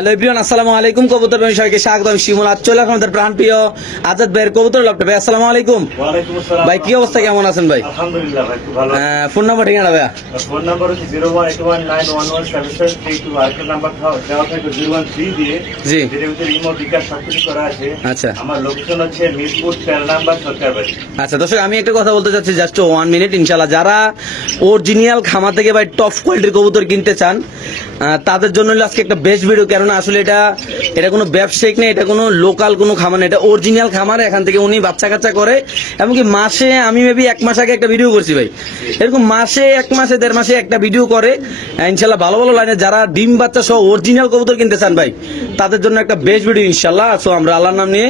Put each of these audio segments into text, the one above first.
Hello everyone, আসসালামু আলাইকুম। কবুতর প্রেমী সবাইকে স্বাগতম। শিমুল আজ চলে আসলাম আমাদের প্রাণপ্রিয় আজাদ ভাইয়ের কবুতর লফটে। ভাই আসসালামু আলাইকুম। ওয়ালাইকুম আসসালাম। ভাই কি অবস্থা, কেমন আছেন ভাই? আলহামদুলিল্লাহ ভাই, খুব ভালো আছি। ফোন নাম্বার ঠিকানা ভাইয়া? ফোন নাম্বার হচ্ছে 01819117732। আরেকটা নাম্বার দেওয়া থাকে 013 দিয়ে। জি। যেটার ভিতরে ইমো বিকাশ সবকিছু করা আছে। আচ্ছা। আমার লোকেশন হচ্ছে মিরপুর 13 নাম্বার সরকারবাড়ি। আচ্ছা দর্শক, আমি একটা কথা বলতে চাচ্ছি, জাস্ট 1 মিনিট। ইনশাল্লাহ যারা অরিজিনাল খামার থেকে ভাই টপ কোয়ালিটির কবুতর কিনতে চান তাদের জন্য হলো আজকে একটা বেস্ট ভিডিও। কেননা আসলে এটা কোনো ব্যবসায়িক না, এটা কোনো লোকাল কোনো খামার না, এটা অরিজিনাল খামার। এখান থেকে উনি বাচ্চা কাচ্চা করে, এমনকি মাসে আমি মেবি 1 মাস আগে একটা ভিডিও করছি ভাই, এরকম মাসে 1 মাসে 1.5 মাসে একটা ভিডিও করে। ইনশাল্লাহ ভালো ভালো লাইনে যারা ডিম বাচ্চা সহ অরিজিনাল কবুতর কিনতে চান ভাই, তাদের জন্য একটা বেস্ট ভিডিও ইনশাল্লাহ। সো আমরা আল্লাহর নাম নিয়ে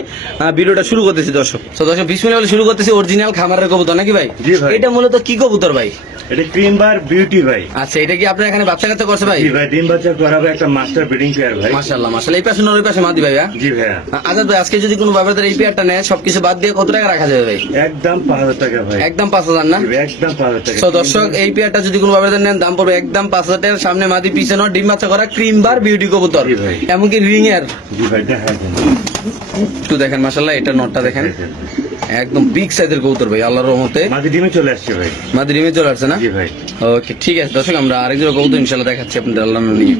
ভিডিওটা শুরু করতেছি দর্শক। তো দর্শক বিসমিল্লাহ বলে শুরু করতেছি। অরিজিনাল খামারের কবুতর নাকি ভাই? জি ভাই। এটা মূলত কি কবুতর ভাই? এটা ক্রিম বার বিউটি ভাই। আচ্ছা, এটা কি আপনার এখানে বাচ্চা কাচ্চা করছে ভাই? জি ভাই, ডিম বাচ্চা করাবে একটা মাস্টার ব্রিডিং পেয়ার ভাই। মাশাআল্লাহ মাশাআল্লাহ। এই পাশে নর, ওই পাশে মাদি ভাই? জি ভাইয়া। আজাদ ভাই, আজকে যদি কোনো ব্যাপারে এই পেয়ারটা নেয় সবকিছু বাদ দিয়ে কত টাকা রাখা যাবে ভাই? একদম 5000 টাকা ভাই। একদম 5000 না? জি ভাই, একদম 5000 টাকা। তো দর্শক, এই পেয়ারটা যদি কোনো ব্যাপারে নেন দাম পড়বে একদম 5000 টাকার। সামনে মাদি, পিছনে নর, ডিম বাচ্চা করা ক্রিম বার বিউটি কবুতর, জি ভাই। এমনকি রিং এর। জি ভাই, দেখা যায়। একটু দেখেন মাশাআল্লাহ, এটা নরটা দেখেন, একদম বিগ সাইজের কবুতর ভাই আল্লাহর রহমতে। মাঝে ডিমে চলে আসছে ভাই। মাদি ডিমে চলে আসছে না? জি ভাই। ওকে ঠিক আছে দর্শক, আমরা আরেকজন কবুতর ইনশাআল্লাহ দেখাচ্ছি আপনাদের আল্লাহর নাম নিয়ে।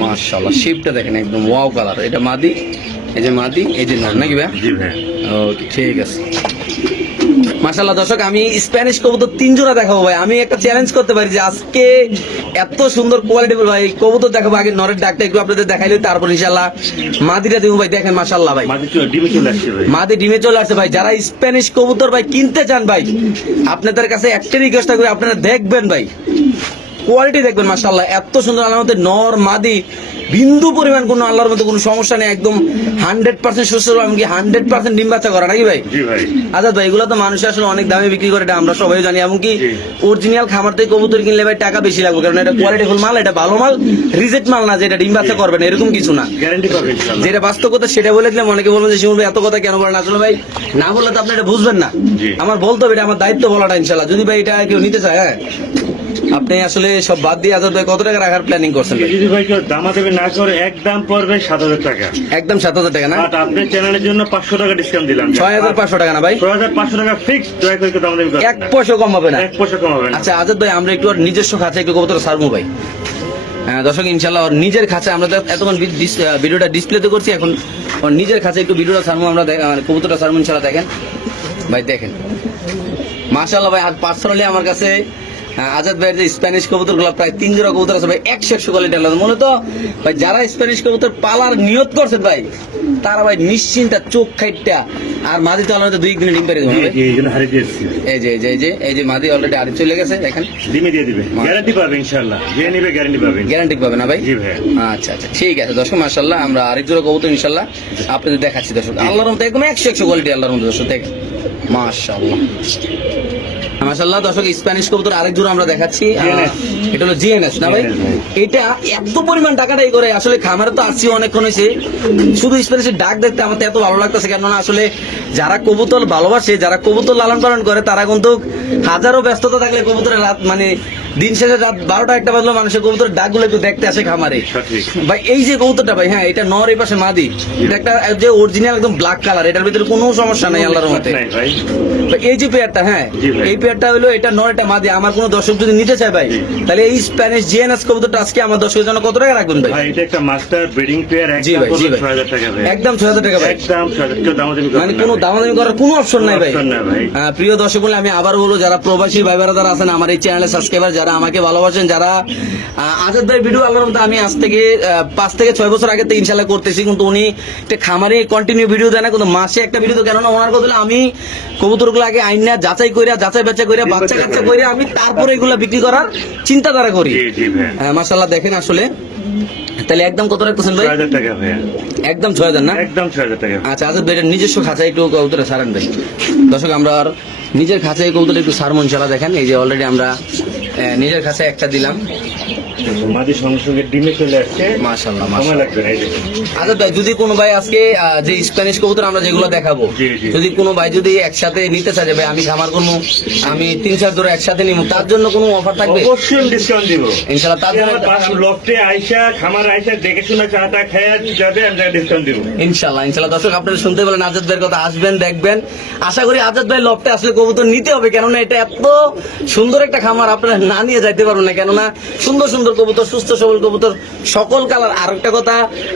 মাশাআল্লাহ, শেপটা দেখেন একদম ওয়াও কালার। এটা মাদি, এই যে মাদি, এই যে নর নাকি ভাই? জি ভাই। ওকে ঠিক আছে। মাশাআল্লাহ দর্শক, আমি স্প্যানিশ কবুতর 3 জোড়া দেখাবো ভাই। আমি একটা চ্যালেঞ্জ করতে পারি যে আজকে এত সুন্দর কোয়ালিটি ভাই কবুতর দেখাবো। আগে নরের ডাকটা একটু আপনাদের দেখাইলে তারপর ইনশাআল্লাহ মাদিটা দিব ভাই। দেখেন মাশাআল্লাহ ভাই, মাঝে ডিমে চলে আসছে ভাই। মাদি ডিমে চলে আসছে ভাই। যারা স্প্যানিশ কবুতর ভাই কিনতে চান ভাই, আপনাদের কাছে একটা রিকোয়েস্ট থাকবে, আপনারা দেখবেন ভাই, কোয়ালিটি দেখবেন মাশাআল্লাহ। এত সুন্দর আল্লাহর মধ্যে নর মাদি বিন্দু পরিমাণ কোনো আল্লাহর মধ্যে কোনো সমস্যা নেই, একদম 100% সুস্থ, এমনকি 100% ডিম বাচ্চা করা নাকি ভাই? জি ভাই। আজাদ ভাই, এগুলো তো মানুষ আসলে অনেক দামে বিক্রি করে, এটা আমরা সবাই জানি। এমনকি অরিজিনাল খামার থেকে কবুতর কিনলে ভাই টাকা বেশি লাগবে, কারণ এটা কোয়ালিটিফুল মাল, এটা ভালো মাল, রিজেক্ট মাল না যে এটা ডিম বাচ্চা করবে না, এরকম কিছু না। গ্যারান্টি পাবেন ইনশাআল্লাহ। যেটা বাস্তব কথা সেটা বলে দিলাম। অনেকে বলবেন যে শিমুল ভাই এত কথা কেন বলেন? আসলে ভাই না বললে তো আপনি এটা বুঝবেন না। জি। আমার বলতে হবে, এটা আমার দায়িত্ব বলাটা ইনশাআল্লাহ। যদি ভাই এটা কেউ নিতে চায়, হ্যাঁ, আপনি আসলে সব বাদ দিয়ে আজাদ ভাই কত টাকা রাখার প্ল্যানিং করছেন ভাই? যদি ভাই কেউ দামাদামি না করে একদম পড়বে 7000 টাকা। একদম 7000 টাকা না? বাট আপনার চ্যানেলের জন্য 500 টাকা ডিসকাউন্ট দিলাম। 6500 টাকা না ভাই? 6500 টাকা ফিক্স। দয়া করে কেউ দামাদামি করবেন 1 না। পয়সা কম হবে না? 1 পয়সা কম হবে না। আচ্ছা আজাদ ভাই, আমরা একটু আর নিজস্ব খাঁচা একটু কবুতর ছাড়বো ভাই। দর্শক ইনশাল্লাহ ওর নিজের খাঁচা, আমরা তো এতক্ষণ ভিডিওটা ডিসপ্লেতে করছি, এখন ওর নিজের খাঁচা একটু ভিডিওটা ছাড়বো আমরা, কবুতরটা ছাড়বো ইনশাল্লাহ। দেখেন ভাই, দেখেন মাশাআল্লাহ ভাই। আর পার্সোনালি আমার কাছে আজাদ ভাইয়ের যে স্প্যানিশ কবুতর গুলো প্রায় 3 জোড়া কবুতর আছে ভাই, 100 কোয়ালিটি আলাদা। মূলত ভাই যারা স্প্যানিশ কবুতর পালার নিয়ত করছেন ভাই, তারা ভাই নিশ্চিন্তা চোখ খাইটা আর মাদি তো আলাদা 2 দিনে ডিম পেরে দেবে। এই জন্য হারিয়ে দিয়েছি। এই যে মাদি অলরেডি আড়ি চলে গেছে, দেখেন ডিমে দিয়ে দিবে। গ্যারান্টি পাবে ইনশাআল্লাহ। যে নিবে গ্যারান্টি পাবেন। গ্যারান্টি পাবে না ভাই? জি ভাই। আচ্ছা আচ্ছা ঠিক আছে দর্শক, মাশাআল্লাহ আমরা আরেক জোড়া কবুতর ইনশাআল্লাহ আপনাদের দেখাচ্ছি দর্শক। আল্লাহর রহমতে একদম 100 কোয়ালিটি আল্লাহর রহমতে দর্শক, দেখেন মাশাআল্লাহ মাশাআল্লাহ। দর্শক স্প্যানিশ কবুতর আরেক জোড়া আমরা দেখাচ্ছি, এটা হলো জিএনএস না ভাই? এটা এত পরিমাণ টাকাটাই করে আসলে খামারে তো আসছি অনেকক্ষণ হয়েছে, শুধু স্প্যানিশের ডাক দেখতে আমার তো এত ভালো লাগতেছে। কেননা আসলে যারা কবুতর ভালোবাসে, যারা কবুতর লালন পালন করে, তারা কিন্তু হাজারো ব্যস্ততা থাকলে কবুতরের রাত মানে দিন শেষে রাত 12টা 1টা বাজলো মানুষের কবুতরের ডাকগুলো একটু দেখতে আসে খামারে ভাই। এই যে কবুতরটা ভাই, হ্যাঁ এটা নর, এই পাশে মাদি, এটা একটা যে অরিজিনাল একদম ব্ল্যাক কালার, এটার ভিতরে কোনো সমস্যা নাই আল্লাহর রহমতে। এই যে পেয়ারটা, হ্যাঁ এই পেয়ারটা হলো এটা নর, এটা মাদি। আমার কোনো দর্শক যদি নিতে চায় ভাই, তাহলে এই স্প্যানিশ জিএনএস কবুতরটা আজকে আমার দর্শকের জন্য কত টাকা রাখবেন ভাই? ভাই এটা একটা মাস্টার ব্রিডিং পেয়ার, জি ভাই, জি ভাই, 6000 টাকা ভাই। একদম 6000 টাকা ভাই। একদম 6000 কেউ দামাদামি করবে না। মানে কোনো দামাদামি করার কোনো অপশন নাই ভাই। প্রিয় দর্শক বলে আমি আবার বলবো, যারা প্রবাসী ভাই যারা আছেন আমার এই চ্যানেলের সাবস্ক্রাইবার, যারা আমাকে ভালোবাসেন, যারা আজাদ ভাই ভিডিও আল্লাহর রহমতে আমি আজ থেকে 5 থেকে 6 বছর আগে থেকে ইনশাআল্লাহ করতেছি, কিন্তু উনি একটা খামারে কন্টিনিউ ভিডিও দেয় না, কিন্তু মাসে একটা ভিডিও। কেননা ওনার কথা হলো আমি কবুতরগুলো আগে আইনা যাচাই বাচ্চা করে বাচ্চা কাচ্চা করে আমি তারপরে এগুলো বিক্রি করার চিন্তাধারা করি। মাশাআল্লাহ দেখেন আসলে। তাহলে একদম কত রাখতেছেন ভাই? 6000 টাকা ভাই। একদম 6000 না? একদম 6000 টাকা। আচ্ছা আজাদ ভাই নিজস্ব খাঁচায় একটু কবুতরে ছাড়েন ভাই। দর্শক আমরা আর নিজের খাঁচায় কবুতরে একটু ছাড়বো ইনশাআল্লাহ। দেখেন এই যে অলরেডি আমরা নিজের খাঁচায় একটা দিলাম, মাঝে সঙ্গে সঙ্গে ডিমে চলে আসছে, মাশাআল্লাহ সময় মাশাআল্লাহ। লাগবে না এই দেখুন। আচ্ছা ভাই, যদি কোনো ভাই আজকে যে স্প্যানিশ কবুতর আমরা যেগুলো দেখাবো, জি, জি। যদি কোনো ভাই যদি একসাথে নিতে চায় যে ভাই আমি খামার করবো, আমি 3-4 জোড়া একসাথে নিব, তার জন্য কোনো অফার থাকবে? অবশ্যই আমি ডিসকাউন্ট দিব। ইনশাআল্লাহ তার জন্য লফটে আইসা খামার আইসা দেখে শুনে চাটা খেয়ে যাবে, আমি ডিসকাউন্ট দিব। ইনশাআল্লাহ ইনশাআল্লাহ। দর্শক আপনারা শুনতে পেলেন আজাদ ভাইয়ের কথা, আসবেন দেখবেন। আশা করি আজাদ ভাই লফটে আসলে কবুতর নিতে হবে, কেননা এটা এত সুন্দর একটা খামার, আপনারা না নিয়ে যাইতে পারবেন না, কেননা সুন্দর সুন্দর কবুতর, সুস্থ সবল কবুতর, সকল কালার। আর একটা কথা,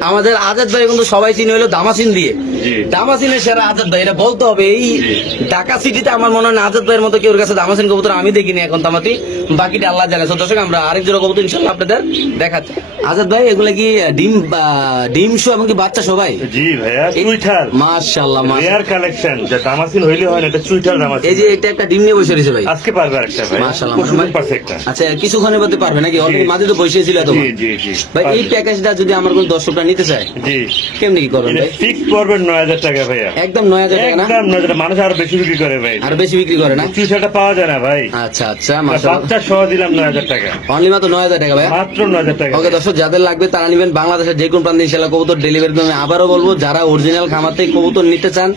আমাদের আজাদ ভাই কিন্তু সবাই চিনি হলো দামাসিন দিয়ে। জি। দামাসিনের সেরা আজাদ ভাই, এটা বলতে হবে। এই জি। ঢাকা সিটিতে আমার মনে হয় না আজাদ ভাইয়ের মতো কেউ কাছে দামাসিন কবুতর আমি দেখিনি এখন তামাতি, বাকিটা আল্লাহ জানে। তো দর্শক আমরা আরেক জোড়া কবুতর ইনশাআল্লাহ আপনাদের দেখাচ্ছি। আজাদ ভাই এগুলা কি ডিম শো এমনকি বাচ্চা সবাই? জি ভাইয়া, চুইঠাল মাশাআল্লাহ মাশাআল্লাহ। রেয়ার কালেকশন, যা দামাসিন হইলে হয় না, এটা চুইঠাল দামাসিন। এই যে এটা একটা ডিম নিয়ে বসে রয়েছে ভাই, আজকে পারবে আরেকটা ভাই, মাশাআল্লাহ পরশুদিন মাশাআল্লাহ। পারছে একটা। আচ্ছা কিছুক্ষণের মধ্যে পারবে নাকি? অলরেডি মাঝে তো বসে ছিল এত। জি জি জি ভাই এই পারবে। প্যাকেজটা যদি আমার কোনো দর্শকরা নিতে চায়, জি, কেমনি কি করবেন এটা ভাই? ফিক্স পড়বে 9000 টাকা ভাইয়া, একদম 9000 টাকা না? একদম 9000। মানুষ আরো বেশি বিক্রি করে ভাই, আর বেশি বিক্রি করে না? চুইঠালটা পাওয়া যায় না ভাই। আচ্ছা আচ্ছা মাশাআল্লাহ। বাচ্চা সহ দিলাম 9000 টাকা, অনলি মাত্র 9000 টাকা ভাই। মাত্র 9000 টাকা। ওকে দর্শক, যাদের লাগবে তারা নিবেন। বাংলাদেশের যে কোনো প্রান্তে ইনশাআল্লাহ কবুতর ডেলিভারি দেবে। আমি আবারও বলবো, যারা অরিজিনাল খামার থেকে কবুতর নিতে চান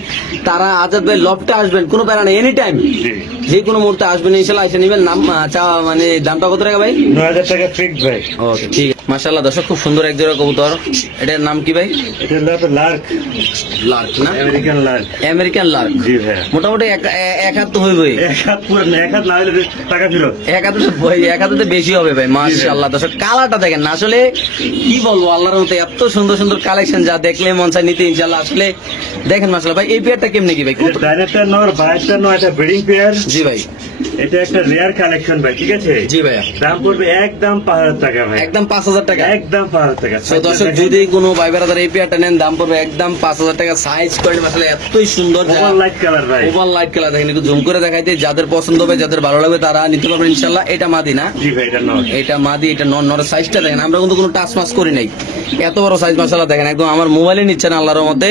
তারা আজাদ ভাই লফটে আসবেন, কোনো প্যারা নেই, এনি টাইম জি, যে কোনো মুহূর্তে আসবেন ইনশাআল্লাহ, এসে নিবেন। নাম মানে দামটা কত টাকা ভাই? 9000 টাকা ফিক্স ভাই। ওকে ঠিক আছে। মাশাআল্লাহ দর্শক, খুব সুন্দর এক জোড়া কবুতর। এটার নাম কি ভাই? এটা হলো আপনার লার্ক, লার্ক না? American lark. American lark. জি ভাইয়া, মোটামুটি এক হাত তো হইবই। এক হাত পুরো না, এক হাত না হলে টাকা ফেরত। এক হাতে বেশি হবে ভাই। মাশাআল্লাহ দর্শক, কালারটা দেখেন না, আসলে কি বলবো, আল্লাহর মতো এত সুন্দর সুন্দর কালেকশন, যা দেখলে মন চায় নিতে ইনশাআল্লাহ। আসলে দেখেন মাশাআল্লাহ ভাই, এই পেয়ারটা কেমনে কি ভাই? এটা ডাইরেক্টর নর, বাইরের নর, এটা ব্রিডিং পেয়ার। জি ভাই। এটা একটা রেয়ার কালেকশন ভাই, ঠিক আছে? জি ভাইয়া। দাম পড়বে একদম 5000 টাকা ভাই, একদম 5000 টাকা। একদম 5000 টাকা। তো দর্শক, যদি কোনো ভাই বেড়াদার এই পেয়ারটা নেন, দাম পড়বে একদম 5000 টাকা। সাইজ কোয়ালিটি আসলে এতই সুন্দর, ওভার লাইট কালার ভাই। Over light colour. দেখেন একটু জুম করে দেখাইতে, যাদের পছন্দ হবে, যাদের ভালো লাগবে তারা নিতে পারবেন ইনশাআল্লাহ। এটা মাদি না? জি ভাই, এটা নর। এটা মাদি, এটা নর সাইজটা দেখেন, আমরা কিন্তু কোনো টাচ মাছ করি নাই, এত বড় সাইজ মাশাআল্লাহ। দেখেন একদম আমার মোবাইলে নিচ্ছেন আল্লাহর রহমতে।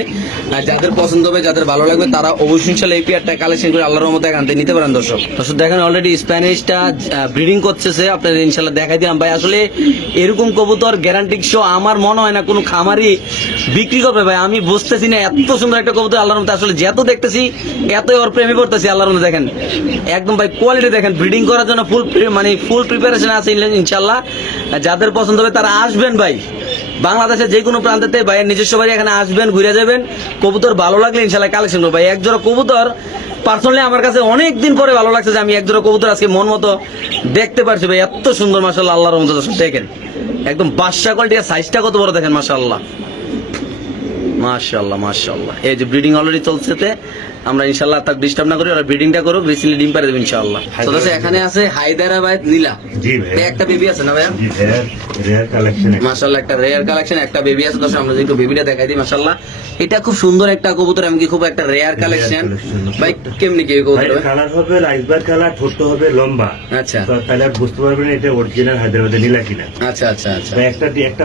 আর যাদের পছন্দ হবে, যাদের ভালো লাগবে তারা অবশ্যই ইনশাআল্লাহ এই পেয়ারটা কালেকশন করে আল্লাহর রহমতে এখান থেকে নিতে পারেন। দর্শক দেখেন অলরেডি স্প্যানিশটা ব্রিডিং করতেছে, আপনাদের ইনশাআল্লাহ দেখাই দিলাম ভাই। আসলে এরকম কবুতর গ্যারান্টি শো আমার মনে হয় না কোনো খামারি বিক্রি করবে ভাই, আমি বুঝতেছি না। এত সুন্দর একটা কবুতর আল্লাহর রহমতে, আসলে যত দেখতেছি এতই ওর প্রেমে পড়তেছি আল্লাহর রহমতে। দেখেন একদম ভাই কোয়ালিটি দেখেন, ব্রিডিং করার জন্য ফুল প্রিপারেশন আছে ইনশাআল্লাহ। যাদের পছন্দ হবে তারা আসবেন ভাই, বাংলাদেশের যে কোনো প্রান্তে ভাইয়ের নিজস্ব বাড়ি, এখানে আসবেন, ঘুরে যাবেন। কবুতর ভালো লাগলে ইনশাআল্লাহ কালেকশন করবো ভাই। এক জোড়া কবুতর পার্সোনালি আমার কাছে অনেক দিন পরে ভালো লাগছে যে আমি এক জোড়া কবুতর আজকে মন মতো দেখতে পারছি ভাই। এত সুন্দর মাশাআল্লাহ, আল্লাহর রহমতে। দর্শক দেখেন একদম বাদশা কোয়ালিটি, সাইজটা কত বড় দেখেন মাশাআল্লাহ মাশাআল্লাহ মাশাআল্লাহ। এই যে ব্রিডিং অলরেডি চলছে, আমরা ইনশাআল্লাহ তার ডিস্টার্ব না করি, ওরা ব্রিডিংটা করুক, রিসেন্টলি ডিম পারে দেবে ইনশাআল্লাহ। তো দর্শক, এখানে আছে হায়দ্রাবাদ নীলা। জি ভাই, একটা বেবি আছে না ভাইয়া? জি ভাই, রেয়ার কালেকশন। মাশাআল্লাহ, একটা রেয়ার কালেকশন, একটা বেবি আছে। দর্শক আমরা একটু বেবিটা দেখাই দিই। মাশাআল্লাহ, এটা খুব সুন্দর একটা কবুতর, এমনকি খুব একটা রেয়ার কালেকশন ভাই। কেমনি কি কবুতর ভাই? কালার হবে আইসবার কালার, ঠোঁট হবে লম্বা। আচ্ছা তো তাহলে আর বুঝতে পারবেন এটা অরিজিনাল হায়দ্রাবাদের নীলা কিনা। আচ্ছা আচ্ছা আচ্ছা। ভাই, একটা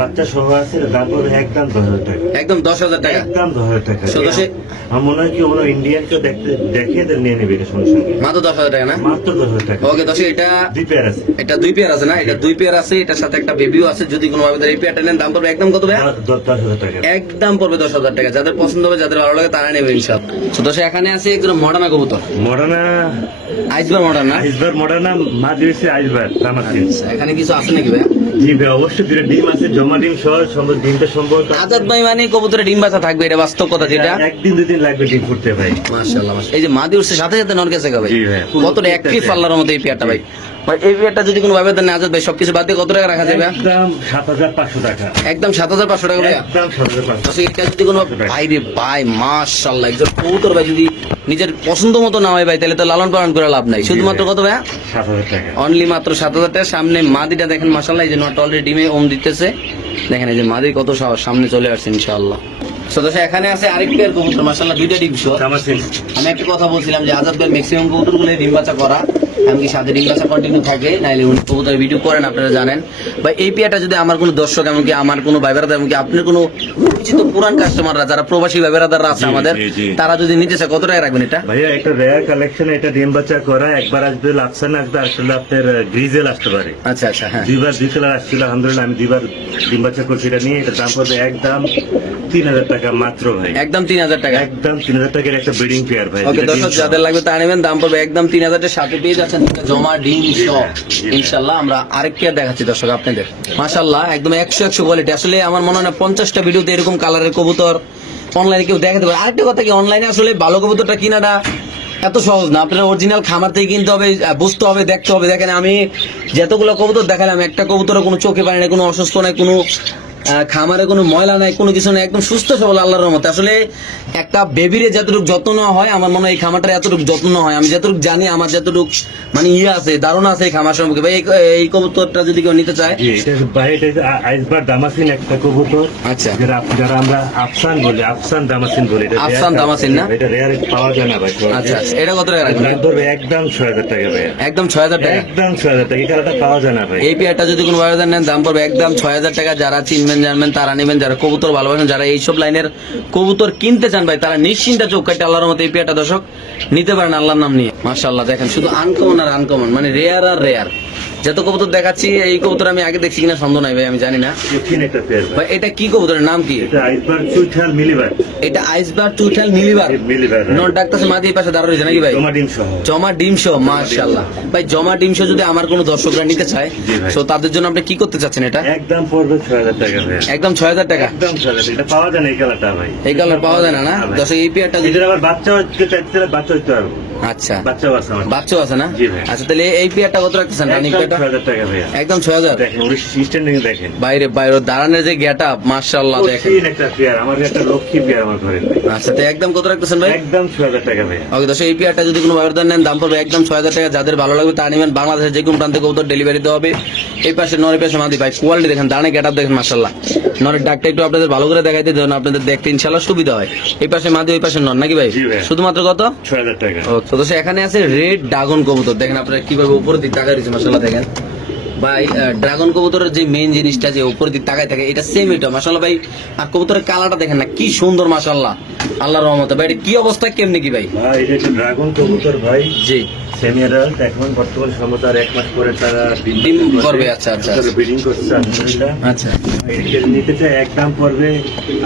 বাচ্চা সহ আছে, দাম পড়বে একদম 10000 টাকা, একদম 10000 টাকা। একদম 10000 টাকা। সদস্য- আমার মনে হয় কি ওরা ইন্ডিয়ান কেউ দেখে এদের নিয়ে নেবে এটা সঙ্গে সঙ্গে, মাত্র 10000 টাকা না? মাত্র 10000 টাকা। ওকে দর্শক, এটা দুই পেয়ার আছে, এটা দুই পেয়ার আছে না? এটা দুই পেয়ার আছে, এটার সাথে একটা বেবিও আছে। যদি কোনো ভাবে এই পেয়ারটা নেন, দাম পড়বে একদম কত ভাই? 10,000 টাকা। একদম পড়বে 10000 টাকা। যাদের পছন্দ হবে, যাদের ভালো লাগে তারা নেবে ইনশাআল্লাহ। তো দর্শক, এখানে আছে একজন মডার্না কবুতর, মডার্না আইসবার মডার্না। আইসবার, মডার্না মা দিয়েছে আইসবার দামাসিন। এখানে কিছু আছে নাকি ভাই? জি ভাই, অবশ্যই দুটো ডিম আছে, জমা ডিম সহ ডিমটা সম্ভবত আজাদ ভাই মানে কবুতরের ডিম বাচ্চা থাকবে, এটা বাস্তব কথা। যেটা একদিন দুদিন লাগবে ডিম ফুটতে ভাই। মাশাআল্লাহ মাশাআল্লাহ। এই যে মাদি উঠছে সাথে সাথে নন গেছে ভাই, জি ভাই, কতটা অ্যাক্টিভ আল্লাহর মতো এই পেয়ারটা ভাই। ভাই এই পেয়ারটা যদি কোনো ভাবে দেন আজাদ ভাই, সবকিছু বাদ দিয়ে কত টাকা রাখা যাবে? একদম 7500 টাকা, একদম 7500 টাকা ভাই। একদম 7500। আচ্ছা, এটা যদি কোনো ভাই রে ভাই, মাশাআল্লাহ, একজন কবুতর ভাই যদি নিজের পছন্দ মতো না হয় ভাই, তাহলে তো লালন পালন করে লাভ নাই। শুধুমাত্র কত ভাই? 7000 টাকা। অনলি মাত্র 7000 টাকা। সামনে মাদিটা দেখেন মাশাআল্লাহ, এই যে নট অলরেডি ডিমে ওম দিতেছে। দেখেন এই যে মাদি কত সামনে চলে আসছে ইনশাআল্লাহ। সদস্য এখানে আছে আরেক পেয়ার কবুতর মাশাআল্লাহ, দুইটা ডিম শো। দামাসিন। আমি একটা কথা বলছিলাম যে আজাদ ভাই ম্যাক্সিমাম কবুতরগুলো ডিম বাচ্চা করা। এমনকি সাথে ডিম বাচ্চা কন্টিনিউ থাকে, নাইলে উনি কবুতরের ভিডিও করেন আপনারা জানেন। বা এই পেয়ারটা যদি আমার কোনো দর্শক এমনকি আমার কোনো ভাই বেড়াদার এমনকি আপনার কোনো পরিচিত পুরান কাস্টমাররা যারা প্রবাসী ভাই বেড়াদাররা আছে জি, আমাদের, জি, জি। তারা যদি নিতে চায় কত টাকা রাখবেন এটা? ভাইয়া একটা রেয়ার কালেকশন, এটা ডিম বাচ্চা করা, একবার আসবে লাপসান আসবে, আসলে আপনার গ্রিজেল আসতে পারে। আচ্ছা আচ্ছা, হ্যাঁ। দুইবার দুই কালার আসছিল, আলহামদুলিল্লাহ আমি দুইবার ডিম বাচ্চা করছি। এটা নিয়ে এটা দাম পড়বে একদম 3000 টাকা মাত্র ভাই, একদম 3000 টাকা। একদম 3000 টাকার একটা ব্রিডিং পেয়ার ভাই। ওকে যেটা ডিম দর্শক, সহ। যাদের লাগবে তা নেবেন, দাম পড়বে একদম 3000 এর সাথে পেয়ে যাচ্ছেন জমা ডিম সহ। ইনশাআল্লাহ আমরা আরেক পেয়ার দেখাচ্ছি দর্শক আপনাদের। মাশাআল্লাহ একদম 100 কোয়ালিটি। আসলে আমার মনে হয় না 50টা ভিডিওতে এরকম কালারের কবুতর অনলাইনে কেউ দেখাতে পারে। আরেকটা কথা কি, অনলাইনে আসলে ভালো কবুতরটা কিনাটা এত সহজ না, আপনার অরিজিনাল খামার থেকে কিনতে হবে, বুঝতে হবে, দেখতে হবে। দেখেন আমি যতগুলো কবুতর দেখালাম, একটা কবুতরও কোনো চোখে পানি নাই, কোনো অসুস্থ নাই, কোনো খামারে কোনো ময়লা নাই, কোনো কিছু নাই, একদম সুস্থ সবল আল্লাহর রহমতে। আসলে একটা বেবিরে যতটুকু যত্ন নেওয়া হয়, আমার মনে হয় এই খামারটা এতটুকু যত্ন নেওয়া হয়। আমি যতটুকু জানি, আমার যতটুকু মানে আছে, ধারণা আছে এই খামার সম্পর্কে। ভাই এই কবুতরটা যদি কেউ নিতে চায়, জি, এটা ভাই এটা আইসবার দামাসিন একটা কবুতর। আচ্ছা। যারা আমরা আফসান বলি, আফসান দামাসিন বলি। এটা আফসান rare দামাসিন না? এটা রেয়ার পাওয়া যায় না ভাই। আচ্ছা আচ্ছা, এটা কত টাকা রাখবেন? দাম পড়বে একদম 6000 টাকা ভাই, একদম 6000 টাকা। একদম 6000 টাকা। এই কালারটা পাওয়া যায় না ভাই। এই পেয়ারটা যদি কোনো বাজার নেন, দাম পড়বে একদম 6000 টাকা। যারা চিনবেন জানবেন তারা নেবেন, যারা কবুতর ভালোবাসেন, যারা এইসব লাইনের কবুতর কিনতে চান ভাই, তারা নিশ্চিন্তে চোখ কাটে আল্লাহর মতো এই পেয়ারটা দর্শক নিতে পারেন আল্লাহর নাম নিয়ে। মাশাআল্লাহ দেখেন, শুধু আনকমন আর আনকমন, মানে রেয়ার আর রেয়ার। যত কবুতর দেখাচ্ছি, এই কবুতর আমি আগে দেখছি কিনা সন্দেহ নাই ভাই, আমি জানি না। এখানে একটা পেয়ার ভাই। ভাই এটা কি কবুতরের নাম কি? এটা আইসবার চুইঠাল মিলিবার। এটা আইসবার চুইঠাল মিলিবার। মিলিবার নট ডাক্তার মাদি এই পাশে দাঁড়া রয়েছে নাকি ভাই? জমা ডিম সহ। জমা ডিম সহ। মাশাআল্লাহ ভাই, জমা ডিম সহ যদি আমার কোনো দর্শকরা নিতে চায়, জি ভাই। তো তাদের জন্য আপনি কি করতে চাচ্ছেন? এটা একদম পড়বে 6000 টাকা ভাই, একদম 6000 টাকা। একদম 6000 টাকা। এটা পাওয়া যায় না এই কালারটা ভাই। এই কালার পাওয়া যায় না না না ভাই। দর্শক? এই পেয়ারটা যদি এদের আবার বাচ্চা হচ্ছে, চাইতে বাচ্চা হইতে পারবো। আচ্ছা, বাচ্চাও আছে আমার। বাচ্চাও আছে না? জি ভাই। আচ্ছা, তাহলে এই পেয়ারটা কত রাখতেছেন? রানিং একদম পেয়ারটা 6000 টাকা ভাই। একদম 6000। দেখেন ওর স্ট্যান্ডিং দেখেন, বাইরে বাইরে দাঁড়ানোর যে গেট আপ, মাশাআল্লাহ দেখেন। তিন একটা পেয়ার, আমার একটা লক্ষ্মী পেয়ার আমার ঘরে ভাই। আচ্ছা, তো একদম কত রাখতেছেন ভাই? একদম 6000 টাকা ভাই। ওকে দর্শক, এই পেয়ারটা যদি কোনো ব্যবধান নেন, দাম পড়বে একদম 6000 টাকা। যাদের ভালো লাগবে তারা নেবেন। বাংলাদেশের যে কোনো প্রান্তে কবুতর ডেলিভারি দেওয়া হবে। এই পাশে নরের পাশে মাদি ভাই, কোয়ালিটি দেখেন, দাঁড়ানো গেট আপ দেখেন, মাশাআল্লাহ। নরের ডাকটা একটু আপনাদের ভালো করে দেখাইতে যেন আপনাদের দেখতে ইনশাআল্লাহ সুবিধা হয়। এই পাশে মাদি, ওই পাশে নর নাকি ভাই? জি ভাই। শুধুমাত্র কত? 6000 টাকা। ওকে তো দর্শক, এখানে আছে রেড ড্রাগন কবুতর। দেখেন আপনারা কিভাবে উপরের দিক তাকায় রয়েছে, মাশাআল্লাহ দেখেন ভাই। ড্রাগন কবুতরের যে মেইন জিনিসটা যে উপরের দিক তাকায় থাকে, এটা সেম এটা মাশাআল্লাহ ভাই। আর কবুতরের কালারটা দেখেন না কি সুন্দর, মাশাআল্লাহ আল্লাহর রহমতে। ভাই এটা কি অবস্থা, কেমনে কি ভাই? ভাই এটা হচ্ছে ড্রাগন কবুতর ভাই, জি সেমি অ্যাডাল্ট। এখন বর্তমান সম্মত আর 1 মাস পরে তারা ডিম করবে। আচ্ছা আচ্ছা ব্রিডিং করছে আলহামদুলিল্লাহ। আচ্ছা, এটা নিতে চাই, একদম পড়বে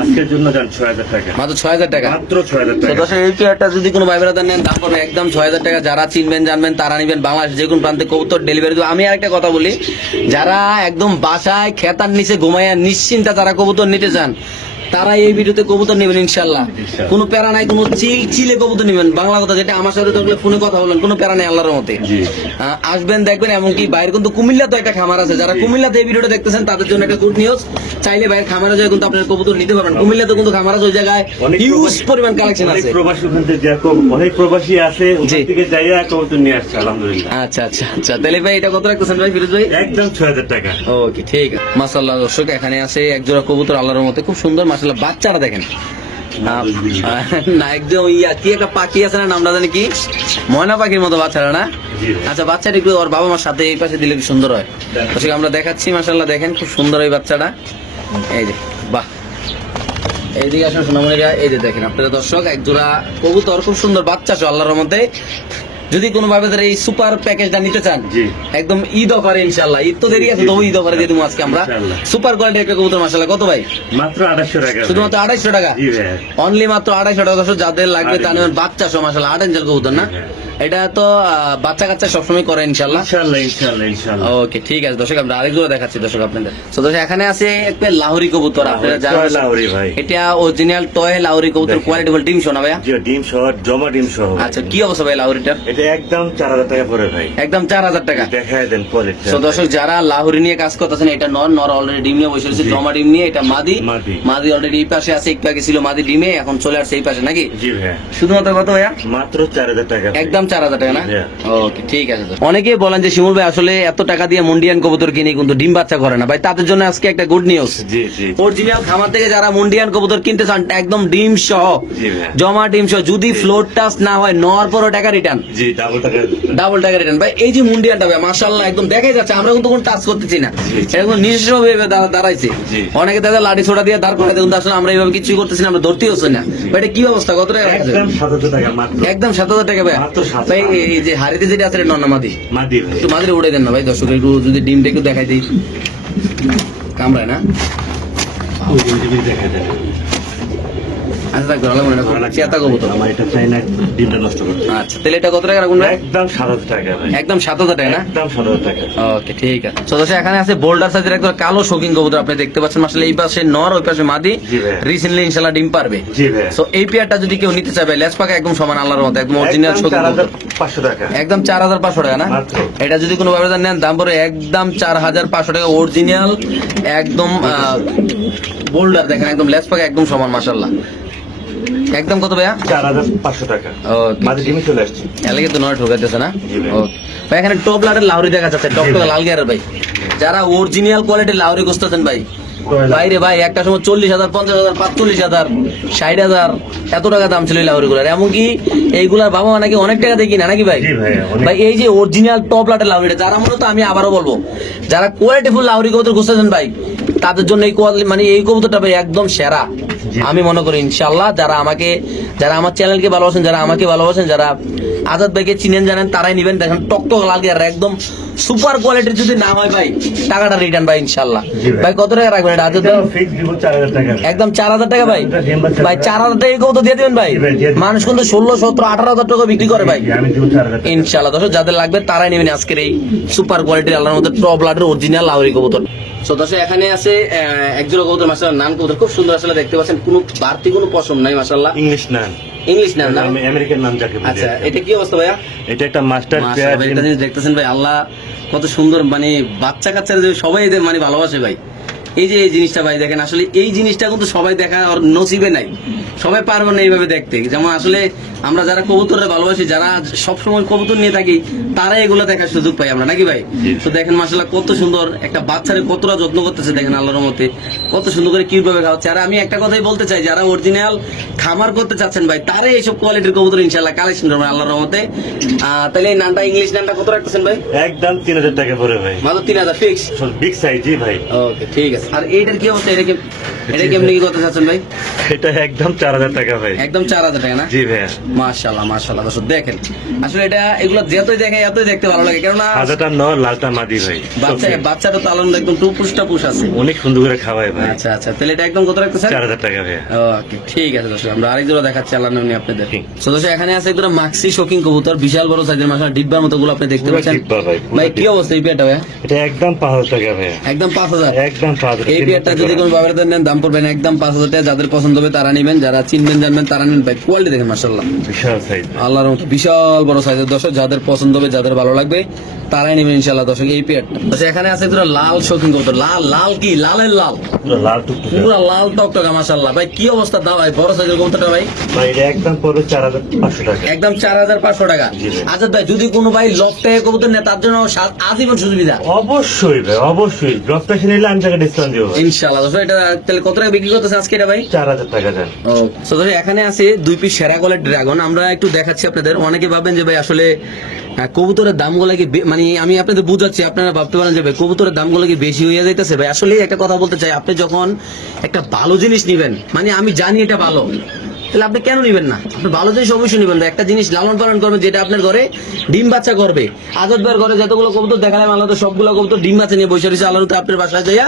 আজকের জন্য যান 6000 টাকা, মাত্র 6000 টাকা। মাত্র 6000 তো টাকা। দর্শক, এই পেয়ারটা যদি কোনো ভাই বেড়াদার নেন, দাম পড়বে একদম 6000 টাকা। যারা চিনবেন জানবেন তারা নেবেন। বাংলাদেশ যে কোনো প্রান্তে কবুতর ডেলিভারি দেবো। আমি আরেকটা কথা বলি, যারা একদম বাসায় খেতার নিচে ঘুমাইয়া নিশ্চিন্তা যারা কবুতর নিতে চান, তারা এই ভিডিওতে কবুতর নেবেন ইনশাআল্লাহ। কোনো প্যারা নাই, কোনো চিলে কবুতর নেবেন। বাংলা কথা যেটা আমার সাথে থাকলে ফোনে কথা বলেন, কোনো প্যারা নেই আল্লাহর মতে। জি। আসবেন দেখবেন। এমনকি বাইরে কিন্তু কুমিল্লা তো একটা খামার আছে, যারা কুমিল্লাতে এই ভিডিওটা দেখতেছেন তাদের জন্য একটা গুড নিউজ। চাইলে বাইরের খামারে যায় কিন্তু আপনার কবুতর নিতে পারবেন। কুমিল্লাতে কিন্তু খামার আছে, ওই জায়গায় অনেক হিউজ প্রবাসী- পরিমাণ কালেকশন অনেক আছে। প্রবাসী ওখান থেকে অনেক প্রবাসী আছে, ওখান জি। থেকে যাইয়া কবুতর নিয়ে আসছে আলহামদুলিল্লাহ। আচ্ছা আচ্ছা আচ্ছা, তাহলে ভাই এটা কত রাখতেছেন ভাই ফিরোজ ভাই? একদম 6000 টাকা। ওকে ঠিক আছে। মাশাআল্লাহ দর্শক, এখানে আছে এক জোড়া কবুতর আল্লাহর মতে, খুব সুন্দর মাশাআল্লাহ। বাচ্চারা দেখেন না, একদম ইয়া কি একটা পাখি আছে না, নামটা জানি কি, ময়না পাখির মতো বাচ্চারা না? জি ভাই। আচ্ছা, বাচ্চাটা একটু ওর বাবা মার সাথে এই পাশে দিলে কি সুন্দর হয়। দর্শক আমরা দেখাচ্ছি, মাশাআল্লাহ দেখেন খুব সুন্দর এই বাচ্চাটা। এই যে বাহ, এইদিকে আসুন সোনামণিরা। এই যে দেখেন আপনারা দর্শক, এক জোড়া কবুতর, খুব সুন্দর বাচ্চা সহ আল্লাহর মতে। যদি কোনো ভাবে এই সুপার প্যাকেজটা নিতে চান, জি। একদম ঈদ অফারে ইনশাআল্লাহ, ঈদ তো দেরি আছে, তো ঈদ অফারে দিয়ে দেবো আজকে আমরা ইনশাআল্লাহ। সুপার কোয়ালিটি একটা কবুতর। মাশাআল্লাহ কত ভাই? মাত্র 2800 টাকা ভাই। শুধুমাত্র 250 টাকা। জি ভাই। অনলি মাত্র 250 টাকা। দর্শক যাদের লাগবে তা নেবেন। বাচ্চা সহ মাশাআল্লাহ 8 ইঞ্চের কবুতর না? এটা তো বাচ্চা কাচ্চা সবসময় করে ইনশাআল্লাহ। ইনশাআল্লাহ ইনশাআল্লাহ ইনশাআল্লাহ। ওকে ঠিক আছে দর্শক, আমরা আরেকগুলো দেখাচ্ছি দর্শক আপনাদের। তো দর্শক, এখানে আছে একটা লাহোরি কবুতর। আপনারা টয় জানেন লাহোরি ভাই। এটা অরিজিনাল টয় লাহোরি কবুতর, দেখেন। কোয়ালিটি বল ডিম শোনা ভাইয়া। জি, ডিম সহ, জমা ডিম সহ ভাই। আচ্ছা, কি অবস্থা ভাই লাহোরিটার? এটা একদম 4000 টাকা পড়ে ভাই। একদম 4000 টাকা। দেখায় দেন কোয়ালিটি। তো দর্শক, যারা লাহোরি নিয়ে কাজ করতেছেন, এটা নর অলরেডি ডিম নিয়ে বসে রয়েছে, জি। জমা ডিম নিয়ে। এটা মাদি মাদি। অলরেডি এই পাশে আছে, একটু আগে ছিল মাদি ডিমে, এখন চলে আসছে এই পাশে নাকি? জি ভাই। শুধুমাত্র কত ভাইয়া? মাত্র 4000 টাকা ভাই। একদম একদম 4,000 টাকা না? হ্যাঁ। ওকে, ঠিক আছে। অনেকেই বলেন যে শিমুল ভাই আসলে এত টাকা দিয়ে মুন্ডিয়ান কবুতর কিনে কিন্তু ডিম বাচ্চা করে না ভাই, তাদের জন্য আজকে একটা গুড নিউজ। জি জি অরিজিনাল খামার থেকে যারা মুন্ডিয়ান কবুতর কিনতে চান একদম ডিম সহ, জি ভাই। জমা ডিম সহ, যদি ফ্লোর টাচ না হয় নেওয়ার পরও টাকা রিটার্ন, জি ডাবল টাকা রিটার্ন ভাই। এই যে মুন্ডিয়ানটা ভাই মাশাআল্লাহ একদম দেখাই যাচ্ছে, আমরা কিন্তু কোনো টাচ করতেছি না, জি, জি। এরকম নিজস্ব ভাবে দাঁড়াইছে। জি। অনেকে দাদা লাঠি ছোটা দিয়ে দাঁড় করে কিন্তু আসলে আমরা এইভাবে কিছুই করতেছি না, আমরা ধরতেই হচ্ছে না ভাই। এটা কি অবস্থা, কত টাকা রাখা যাবে? একদম 7,000 টাকা মাত্র। একদম 7,000 টাকা ভাই। মাত্র 7,000 ভাই এই যে হাড়িতে যেটা আছে নন্না মাদি, মাদি ভাই। একটু মাদিরে উড়ে দেন না ভাই, দর্শক একটু যদি ডিমটা একটু দেখাই দিই। কামড়ায় না? ওই জিনিস দেখা যায়। আচ্ছা থাকবে, ভালো মনে না চেতা কবুতর। আমার এটা চাই না ডিমটা নষ্ট করতে। আচ্ছা তাহলে এটা কত টাকা রাখুন ভাই? একদম 7,000 টাকা ভাই। একদম 7,000 টাকা না? একদম 7,000 টাকা। ওকে, ঠিক আছে। তো দর্শক এখানে আছে বোল্ডার সাইজের একদম কালো শৌখিন কবুতর, আপনি দেখতে পাচ্ছেন মাশাআল্লাহ। এই পাশে নর, ওই পাশে মাদি, জি ভাই। রিসেন্টলি ইনশাআল্লাহ ডিম পারবে। জি ভাই। সো এই পেয়ারটা যদি কেউ নিতে চায় ভাই, লেস পাকা একদম সমান আল্লাহর মতো, একদম অরিজিনাল একদম শৌখিন কবুতর। 4,500 টাকা। একদম 4,500 টাকা না? মাত্র। এটা যদি কোনো ব্যবধান নেন দাম পড়ে একদম 4,500 টাকা, অরিজিনাল একদম বোল্ডার দেখেন, একদম লেস পাকা একদম সমান মাশাআল্লাহ। একদম কত ভাইয়া? 4,500 টাকা। ওকে, মাদি ডিমে চলে আসছে। এলাকে তো নয় ঠকাইতেছে না? জি ভাই। ওকে ভাই, এখানে টপ লাটের লাউরি দেখা যাচ্ছে, টপ টপ লাল গিয়ারের ভাই। যারা অরিজিনাল কোয়ালিটির লাউরি খুঁজতেছেন ভাই, বাইরে ভাই একটা সময় 40,000, 50,000, 45,000, 60,000 এত টাকা দাম ছিল এই লাউরি গুলার। এমনকি এইগুলার বাবা মা নাকি অনেক টাকা দিয়ে কিনা নাকি ভাই? জি ভাই, অনেক। ভাই এই যে অরিজিনাল টপ লাটের লাউরিটা, যারা মূলত আমি আবারও বলবো, যারা কোয়ালিটিফুল লাউরি কবুতর খুঁজতেছেন ভাই, তাদের জন্য এই কোয়ালিটি মানে এই কবুতরটা ভাই একদম সেরা। জি। আমি মনে করি ইনশাআল্লাহ যারা আমার চ্যানেলকে ভালোবাসেন, যারা আমাকে ভালোবাসেন, যারা আজাদ ভাইকে চিনেন জানেন, তারাই নিবেন। দেখেন টকটক লাল গিয়ার, একদম সুপার কোয়ালিটির যদি না হয় ভাই, টাকাটা রিটার্ন ভাই ইনশাআল্লাহ। জি ভাই। ভাই কত টাকা রাখবেন এটা আজাদ ভাই? একদম ফিক্স দিব 4,000 টাকা। একদম 4,000 টাকা ভাই। ভাই 4,000 টাকা কত দিয়ে দিবেন ভাই? জি ভাই, দিয়ে দিবেন। মানুষ কিন্তু 16, 17, 18,000 টাকা বিক্রি করে ভাই। জি, আমি দিব 4,000 টাকা। ইনশাআল্লাহ দর্শক যাদের লাগবে তারাই নেবেন আজকের এই সুপার কোয়ালিটির আল্লাহর মধ্যে টপ লাটের অরিজিনাল লাউরি কবুতর। সো দর্শক এখানে আছে একজোড়া কবুতর মাশাআল্লাহ, নান কবুতর খুব সুন্দর আসলে দেখতে পাচ্ছেন, কোনো বাড়তি কোনো পশম নাই মাশাআল্লাহ। ইংলিশ নান। ইংলিশ নান না? আমেরিকান নাম যাকে বলে। আচ্ছা এটা কি অবস্থা ভাইয়া? এটা একটা মাস্টার মাশাআল্লাহ পেয়ার। ভাই, এটা জিনিস দেখতেছেন ভাই, আল্লাহ কত সুন্দর, মানে বাচ্চা কাচ্চারা যে সবাই এদের মানে ভালোবাসে ভাই। এই যে এই জিনিসটা ভাই দেখেন, আসলে এই জিনিসটা কিন্তু সবাই দেখা আর নসিবে নাই, সবাই পারবে না এইভাবে দেখতে। যেমন আসলে আমরা যারা কবুতররা ভালোবাসি, যারা সবসময় কবুতর নিয়ে থাকি, তারা এগুলো দেখার সুযোগ পাই আমরা নাকি ভাই? জি। তো দেখেন মাশাআল্লাহ কত সুন্দর একটা বাচ্চারে কতটা যত্ন করতেছে, দেখেন আল্লাহর মতে কত সুন্দর করে কিউট ভাবে খাওয়াচ্ছে। আর আমি একটা কথাই বলতে চাই, যারা অরিজিনাল খামার করতে চাচ্ছেন ভাই, তারা এইসব কোয়ালিটির কবুতর ইনশাআল্লাহ কালেকশন করবেন আল্লাহর রহমতে। তাহলে এই নানটা, ইংলিশ নানটা কত রাখতেছেন ভাই? একদম 3,000 টাকা পড়ে ভাই। মাত্র 3,000 ফিক্স। Big size. জি ভাই। ওকে, ঠিক আছে। আর এইটার কি অবস্থা, এটা কেমনি কি করতে চাচ্ছেন ভাই? এটা একদম 4,000 টাকা ভাই। একদম 4,000 টাকা না? জি ভাই। মাশাআল্লাহ মাশাআল্লাহ দর্শক দেখেন, আসলে এটা এগুলো যতই দেখে এতই দেখতে ভালো লাগে, কেননা সাদাটা নর, লালটা মাদি ভাই। বাচ্চাটা তো আলাদা একদম টুপুসটা পুষ আছে। অনেক সুন্দর করে খাওয়ায় ভাই। আচ্ছা আচ্ছা, তাহলে এটা একদম কত রাখতেছেন? 4,000 টাকা ভাই। ওকে, ঠিক আছে দর্শক, আমরা আরেক জোড়া দেখাচ্ছি আল্লাহর নামে আপনাদের। ঠিক। তো দর্শক এখানে আছে একদম মাক্সি শৌখিন কবুতর, বিশাল বড় সাইজের মাশাআল্লাহ, ডিব্বার মতো গুলো আপনি দেখতে পুরো পাচ্ছেন ডিব্বা ভাই, পুরো ভাই। কি ডিব্বা। অবস্থা এই পেয়ারটা ভাই? এটা একদম 5,000 টাকা ভাই। একদম 5,000। একদম 5,000। এই পেয়ারটা যদি কোনো বাবার নেন দাম পড়বেন একদম 5,000 টাকা। যাদের পছন্দ হবে তারা নেবেন, যারা চিনবেন জানবেন তারা নেবেন ভাই। কোয়ালিটি দেখেন মাশাআল্লাহ, বিশাল সাইজ। আল্লাহর মতো বিশাল বড় সাইজের দর্শক, যাদের পছন্দ হবে, যাদের ভালো লাগবে তারাই নেবেন ইনশাআল্লাহ দর্শক এই পেয়ারটা। দর্শক এখানে আছে একদম লাল শৌখিন কবুতর, লাল লাল কি লালের লাল, পুরো লাল টুকটুকে। পুরো লাল টকটকা মাশাআল্লাহ ভাই। কি অবস্থা দাও ভাই বড় সাইজের কবুতরটা ভাই? ভাই এটা একদম পড়বে 4,500 টাকা। একদম 4,500 টাকা। জি ভাই। আচ্ছা ভাই, যদি কোনো ভাই লকটা কবুতর নেয় তার জন্য আজীবন সুবিধা অবশ্যই ভাই, অবশ্যই। ড্রপটা নিলে আমি টাকা ডিসকাউন্ট দিব। ইনশাআল্লাহ দর্শক। এটা তাহলে কত টাকা বিক্রি করতেছে আজকে এটা ভাই? 4,000 টাকা দেন। তো দর্শক এখানে আছে 2 পিস সেরা কোয়ালিটির ড্রাগন, আমরা একটু দেখাচ্ছি আপনাদের। অনেকে ভাবেন যে ভাই আসলে কবুতরের দামগুলো কি মানে আমি আপনাদের বুঝাচ্ছি, আপনারা ভাবতে পারেন যে ভাই কবুতরের দামগুলো কি বেশি হয়ে যাইতেছে। ভাই আসলে একটা কথা বলতে চাই, আপনি যখন একটা ভালো জিনিস নিবেন, মানে আমি জানি এটা ভালো, তাহলে আপনি কেন নিবেন না? আপনি ভালো জিনিস অবশ্যই নিবেন। একটা জিনিস লালন পালন করবেন যেটা আপনার ঘরে ডিম বাচ্চা করবে। আজাদ ভাইয়ের ঘরে যতগুলো কবুতর দেখালাম, আল্লাহ তো সবগুলো কবুতর ডিম বাচ্চা নিয়ে বসে রয়েছে, আল্লাহর আপনার বাসায় যাইয়া